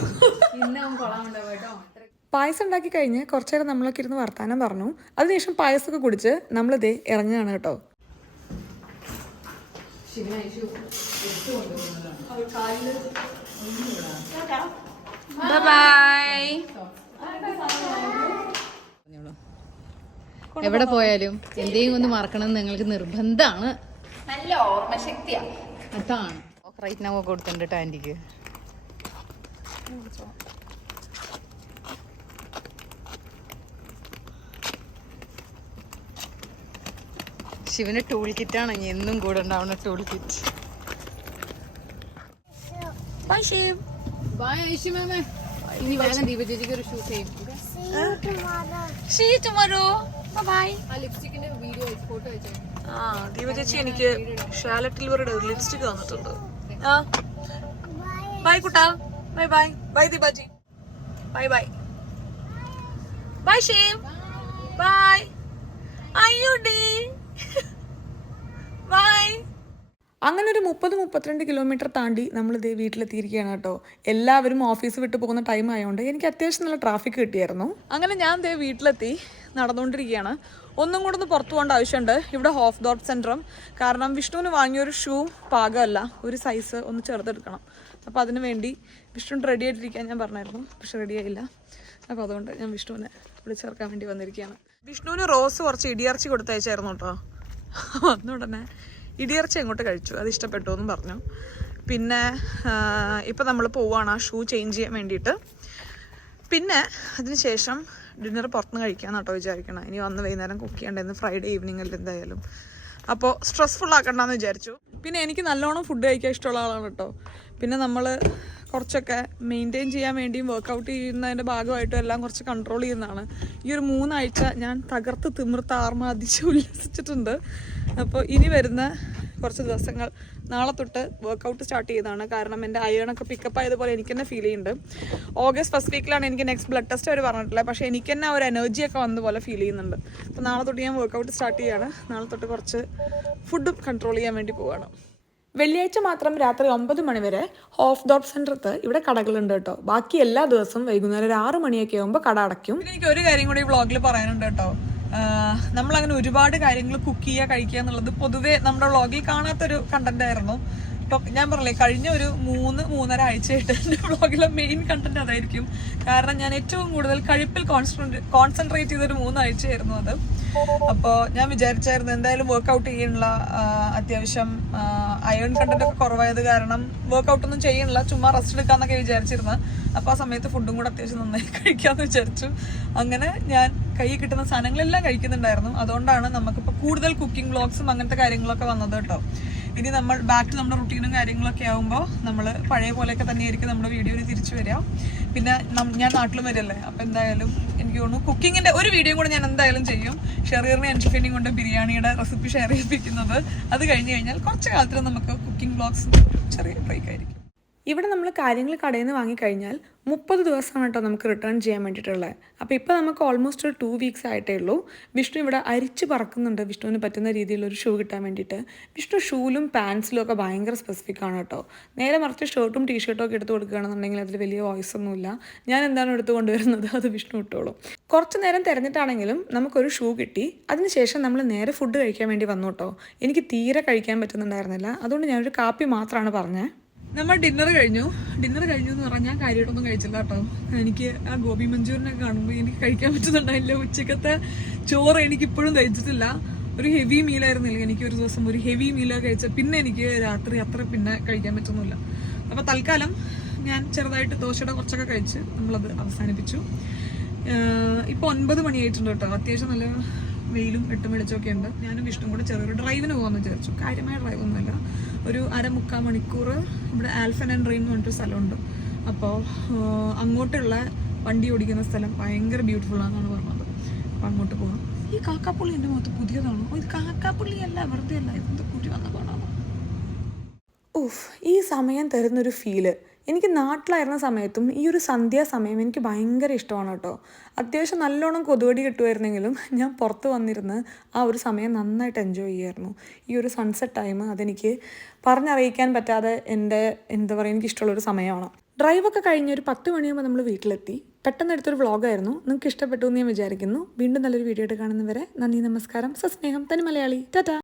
പായസം ഉണ്ടാക്കി കഴിഞ്ഞ് കുറച്ചു നേരം നമ്മളൊക്കെ ഇരുന്ന് വർത്താനം പറഞ്ഞു. അതിനുശേഷം പായസമൊക്കെ കുടിച്ച് നമ്മളിതേ ഇറങ്ങുകയാണ് കേട്ടോ. എവിടെ പോയാലും എന്തെങ്കിലും ഒന്ന് മറക്കണം എന്ന് നിങ്ങൾക്ക് നിർബന്ധമാണ്. നല്ല ഓർമ്മശക്തിയാ അതാണ്. റൈറ്റ് നൗ കൊടുത്തിട്ടുണ്ട് ആന്റിക്ക്. ശിവന് ടൂൾ കിറ്റാണ് എന്നും കൂടെ ഉണ്ടാവുന്ന tool kit. Bye Shiv. Bye Aishi മാമേ. ഇനി വേഗം ദീപ ചേച്ചിക്ക് ഒരു ഷൂട്ട് ചെയ്യും. See you tomorrow. Bye bye. ആ ലിപ്സ്റ്റിക്കിന്റെ വീഡിയോ ഫോട്ടോ വെച്ചോ. ദീപ ചേച്ചി എനിക്ക് ഷാലറ്റ് ലിവറുടെ ഒരു ലിപ്സ്റ്റിക് തന്നിട്ടുണ്ട്. ബൈ കുട്ടാ. Bye bye. Bye Deepaji. Bye bye. Bye ഷേവ്. ബൈ. അയ്യോടി. ബൈ. അങ്ങനെ ഒരു 30-32 കിലോമീറ്റർ താണ്ടി നമ്മളിതേ വീട്ടിലെത്തിയിരിക്കുകയാണ് കേട്ടോ. എല്ലാവരും ഓഫീസ് വിട്ട് പോകുന്ന ടൈം ആയതുകൊണ്ട് എനിക്ക് അത്യാവശ്യം നല്ല ട്രാഫിക് കിട്ടിയായിരുന്നു. അങ്ങനെ ഞാൻ ദേ വീട്ടിലെത്തി നടന്നുകൊണ്ടിരിക്കുകയാണ്. ഒന്നും കൂടെ ഒന്ന് പുറത്തു പോകേണ്ട ആവശ്യമുണ്ട്. ഇവിടെ ഹോഫ്ദോർപ്പ് സെൻറ്ററും, കാരണം വിഷ്ണുവിന് വാങ്ങിയൊരു ഷൂ പാകമല്ല, ഒരു സൈസ് ഒന്ന് ചെറുതെടുക്കണം. അപ്പോൾ അതിന് വേണ്ടി വിഷ്ണുവിന് റെഡി ആയിട്ടിരിക്കാൻ ഞാൻ പറഞ്ഞായിരുന്നു, പക്ഷെ റെഡി ആയില്ല. അപ്പോൾ അതുകൊണ്ട് ഞാൻ വിഷ്ണുവിനെ വിളിച്ചിറക്കാൻ വേണ്ടി വന്നിരിക്കുകയാണ്. വിഷ്ണുവിന് റോസ് കുറച്ച് ഇടിയിറച്ചി കൊടുത്തയച്ചായിരുന്നു കേട്ടോ. വന്ന ഉടനെ ഇടിയിറച്ചി അങ്ങോട്ട് കഴിച്ചു, അത് ഇഷ്ടപ്പെട്ടു എന്നും പറഞ്ഞു. പിന്നെ ഇപ്പം നമ്മൾ പോവുകയാണ് ആ ഷൂ ചേഞ്ച് ചെയ്യാൻ വേണ്ടിയിട്ട്. പിന്നെ അതിന് ശേഷം ഡിന്നർ പുറത്തുനിന്ന് കഴിക്കാമെന്ന് കേട്ടോ വിചാരിക്കണം. ഇനി വന്ന് വൈകുന്നേരം കുക്ക് ചെയ്യേണ്ടതെന്ന് ഫ്രൈഡേ ഈവനിങ്ങിൽ എന്തായാലും. അപ്പോൾ സ്ട്രെസ്ഫുൾ ആക്കണ്ടെന്ന് വിചാരിച്ചു. പിന്നെ എനിക്ക് നല്ലോണം ഫുഡ് കഴിക്കാൻ ഇഷ്ടമുള്ള ആളാണ് കേട്ടോ. പിന്നെ നമ്മൾ കുറച്ചൊക്കെ മെയിൻറ്റെയിൻ ചെയ്യാൻ വേണ്ടിയും വർക്കൗട്ട് ചെയ്യുന്നതിൻ്റെ ഭാഗമായിട്ടും എല്ലാം കുറച്ച് കൺട്രോൾ ചെയ്യുന്നതാണ്. ഈ ഒരു 3 ആഴ്ച ഞാൻ തകർത്ത് തിമിർത്ത് ആർമാദിച്ച് ഉല്ലസിച്ചിട്ടുണ്ട്. അപ്പോൾ ഇനി വരുന്ന കുറച്ച് ദിവസങ്ങൾ നാളെ തൊട്ട് വർക്കൗട്ട് സ്റ്റാർട്ട് ചെയ്തതാണ്. കാരണം എൻ്റെ അയണൊക്കെ പിക്കപ്പ് ആയതുപോലെ എനിക്ക് തന്നെ ഫീൽ ചെയ്യുന്നുണ്ട്. ഓഗസ്റ്റ് ഫസ്റ്റ് വീക്കിലാണ് എനിക്ക് നെക്സ്റ്റ് ബ്ലഡ് ടെസ്റ്റ് അവർ പറഞ്ഞിട്ടില്ല, പക്ഷേ എനിക്ക് തന്നെ ഒരു എനർജിയൊക്കെ വന്ന പോലെ ഫീൽ ചെയ്യുന്നുണ്ട്. അപ്പോൾ നാളെ തൊട്ട് ഞാൻ വർക്കൗട്ട് സ്റ്റാർട്ട് ചെയ്യുകയാണ്. നാളെ തൊട്ട് കുറച്ച് ഫുഡും കൺട്രോൾ ചെയ്യാൻ വേണ്ടി പോവുകയാണ്. വെള്ളിയാഴ്ച മാത്രം രാത്രി 9 മണി വരെ ഓഫ് ഡോട്ട് സെൻറ്ററത്ത് ഇവിടെ കടകളുണ്ട് കേട്ടോ. ബാക്കി എല്ലാ ദിവസവും വൈകുന്നേരം ഒരു 6 മണിയൊക്കെ ആകുമ്പോൾ കട അടയ്ക്കും. എനിക്ക് ഒരു കാര്യം കൂടി ഈ വ്ളോഗിൽ പറയാനുണ്ട് കേട്ടോ. നമ്മളങ്ങനെ ഒരുപാട് കാര്യങ്ങൾ കുക്ക് ചെയ്യുക കഴിക്കുക എന്നുള്ളത് പൊതുവേ നമ്മുടെ വ്ളോഗിൽ കാണാത്തൊരു കണ്ടന്റ് ആയിരുന്നു. ഇപ്പം ഞാൻ പറഞ്ഞില്ലേ, കഴിഞ്ഞ ഒരു 3-3.5 ആഴ്ചയായിട്ട് എൻ്റെ വ്ളോഗിലെ മെയിൻ കണ്ടന്റ് അതായിരിക്കും. കാരണം ഞാൻ ഏറ്റവും കൂടുതൽ കഴിപ്പിൽ കോൺസെൻട്രേറ്റ് ചെയ്തൊരു 3 ആഴ്ചയായിരുന്നു അത്. അപ്പോൾ ഞാൻ വിചാരിച്ചായിരുന്നു എന്തായാലും വർക്കൗട്ട് ചെയ്യാനുള്ള അത്യാവശ്യം അയൺ കണ്ടന്റ് ഒക്കെ കുറവായത് കാരണം വർക്കൗട്ടൊന്നും ചെയ്യണില്ല, ചുമ്മാ റെസ്റ്റ് എടുക്കാന്നൊക്കെ വിചാരിച്ചിരുന്നു. അപ്പോൾ ആ സമയത്ത് ഫുഡും കൂടെ അത്യാവശ്യം നന്നായി കഴിക്കാമെന്ന് വിചാരിച്ചു. അങ്ങനെ ഞാൻ കയ്യിൽ കിട്ടുന്ന സാധനങ്ങളെല്ലാം കഴിക്കുന്നുണ്ടായിരുന്നു. അതുകൊണ്ടാണ് നമുക്കിപ്പോൾ കൂടുതൽ കുക്കിംഗ് വ്ളോഗ്സും അങ്ങനത്തെ കാര്യങ്ങളൊക്കെ വന്നത് കേട്ടോ. ഇനി നമ്മൾ ബാക്ക് ടു നമ്മുടെ റുട്ടീനും കാര്യങ്ങളൊക്കെ ആകുമ്പോൾ നമ്മൾ പഴയ പോലെയൊക്കെ തന്നെയായിരിക്കും നമ്മുടെ വീഡിയോയിൽ തിരിച്ചു വരിക. പിന്നെ ഞാൻ നാട്ടിലും വരില്ലേ, അപ്പോൾ എന്തായാലും എനിക്ക് തോന്നുന്നു കുക്കിങ്ങിൻ്റെ ഒരു വീഡിയോ കൂടെ ഞാൻ എന്തായാലും ചെയ്യും. ഷെറിയറിനെ അൻഷിഫിനെയും കൊണ്ട് ബിരിയാണിയുടെ റെസിപ്പി ഷെയർ ചെയ്യിപ്പിക്കുന്നത്. അത് കഴിഞ്ഞ് കഴിഞ്ഞാൽ കുറച്ച് കാലത്തിൽ നമുക്ക് കുക്കിംഗ് വ്ളോഗ്സ് ചെറിയ ബ്രേക്ക് ആയിരിക്കും. ഇവിടെ നമ്മൾ കാര്യങ്ങൾ കടയിൽ നിന്ന് വാങ്ങിക്കഴിഞ്ഞാൽ 30 ദിവസമാണ് കേട്ടോ നമുക്ക് റിട്ടേൺ ചെയ്യാൻ വേണ്ടിയിട്ടുള്ളത്. അപ്പോൾ ഇപ്പോൾ നമുക്ക് ഓൾമോസ്റ്റ് ഒരു 2 വീക്സ് ആയിട്ടേ ഉള്ളൂ. വിഷ്ണു ഇവിടെ അരിച്ച് പറക്കുന്നുണ്ട് വിഷ്ണുവിന് പറ്റുന്ന രീതിയിലൊരു ഷൂ കിട്ടാൻ വേണ്ടിയിട്ട്. വിഷ്ണു ഷൂലും പാൻസിലും ഒക്കെ ഭയങ്കര സ്പെസിഫിക് ആണ് കേട്ടോ. നേരെ മറിച്ച് ഷർട്ടും ടീഷർട്ടും ഒക്കെ എടുത്ത് കൊടുക്കുകയാണെന്നുണ്ടെങ്കിൽ അതിൽ വലിയ വോയിസ് ഒന്നുമില്ല. ഞാൻ എന്താണ് എടുത്ത് കൊണ്ടുവരുന്നത് അത് വിഷ്ണു ഇട്ടോളും. കുറച്ച് നേരം തിരഞ്ഞിട്ടാണെങ്കിലും നമുക്കൊരു ഷൂ കിട്ടി. അതിനുശേഷം നമ്മൾ നേരെ ഫുഡ് കഴിക്കാൻ വേണ്ടി വന്നു കേട്ടോ. എനിക്ക് തീരെ കഴിക്കാൻ പറ്റുന്നുണ്ടായിരുന്നില്ല, അതുകൊണ്ട് ഞാനൊരു കാപ്പി മാത്രമാണ് പറഞ്ഞത്. നമ്മൾ ഡിന്നർ കഴിഞ്ഞു എന്ന് പറഞ്ഞാൽ ഞാൻ കാര്യമായിട്ടൊന്നും കഴിച്ചില്ല കേട്ടോ. എനിക്ക് ആ ഗോബി മഞ്ചൂരിനൊക്കെ കാണുമ്പോൾ എനിക്ക് കഴിക്കാൻ പറ്റുന്നുണ്ടായില്ല. ഉച്ചക്കത്തെ ചോറ് എനിക്കിപ്പോഴും കഴിച്ചിട്ടില്ല. ഒരു ഹെവി മീലായിരുന്നില്ല. എനിക്ക് ഒരു ദിവസം ഒരു ഹെവി മീലൊക്കെ കഴിച്ച പിന്നെ എനിക്ക് രാത്രി അത്ര പിന്നെ കഴിക്കാൻ പറ്റുന്നില്ല. അപ്പോൾ തൽക്കാലം ഞാൻ ചെറുതായിട്ട് ദോശയുടെ കുറച്ചൊക്കെ കഴിച്ച് നമ്മളത് അവസാനിപ്പിച്ചു. ഇപ്പോൾ 9 മണിയായിട്ടുണ്ട് കേട്ടോ. അത്യാവശ്യം നല്ല വെയിലും 8 വെളിച്ചമൊക്കെ ഉണ്ട്. ഞാനും വിഷ്ണും കൂടെ ചെറിയൊരു ഡ്രൈവിന് പോകാമെന്ന് വിചാരിച്ചു. കാര്യമായ ഡ്രൈവൊന്നുമില്ല, ഒരു 1/4 മണിക്കൂർ ഇവിടെ ആൽഫൻ ആൻഡ് റെയിൻ എന്ന് പറഞ്ഞിട്ടൊരു സ്ഥലമുണ്ട്. അപ്പോൾ അങ്ങോട്ടുള്ള വണ്ടി ഓടിക്കുന്ന സ്ഥലം ഭയങ്കര ബ്യൂട്ടിഫുൾ ആണെന്നാണ് പറഞ്ഞത്. അപ്പോൾ അങ്ങോട്ട് പോകാം. ഈ കാക്കാപ്പുള്ളി എൻ്റെ മുഖത്ത് പുതിയതാണോ? ഇത് കാക്കാപ്പുള്ളി അല്ല, വെറുതെ അല്ല, ഇതെന്ത് കുടി വന്ന പാടാണോ? ഈ സമയം തരുന്നൊരു ഫീല് എനിക്ക് നാട്ടിലായിരുന്ന സമയത്തും ഈ ഒരു സന്ധ്യാസമയം എനിക്ക് ഭയങ്കര ഇഷ്ടമാണ് കേട്ടോ. അത്യാവശ്യം നല്ലോണം കൊതുകടി കിട്ടുമായിരുന്നെങ്കിലും ഞാൻ പുറത്ത് വന്നിരുന്ന് ആ ഒരു സമയം നന്നായിട്ട് എൻജോയ് ചെയ്യുമായിരുന്നു. ഈ ഒരു സൺസെറ്റ് ടൈം അതെനിക്ക് പറഞ്ഞറിയിക്കാൻ പറ്റാതെ എന്താ പറയുക, എനിക്ക് ഇഷ്ടമുള്ളൊരു സമയമാണ്. ഡ്രൈവൊക്കെ കഴിഞ്ഞ് ഒരു 10 മണിയാകുമ്പോൾ നമ്മൾ വീട്ടിലെത്തി. പെട്ടെന്ന് എടുത്തൊരു വ്ളോഗായിരുന്നു. നിങ്ങൾക്ക് ഇഷ്ടപ്പെട്ടു എന്ന് ഞാൻ വിചാരിക്കുന്നു. വീണ്ടും നല്ലൊരു വീഡിയോ ആയിട്ട് കാണുന്നവരെ നന്ദി, നമസ്കാരം, സസ്നേഹം, തനി മലയാളി, ടാറ്റാ.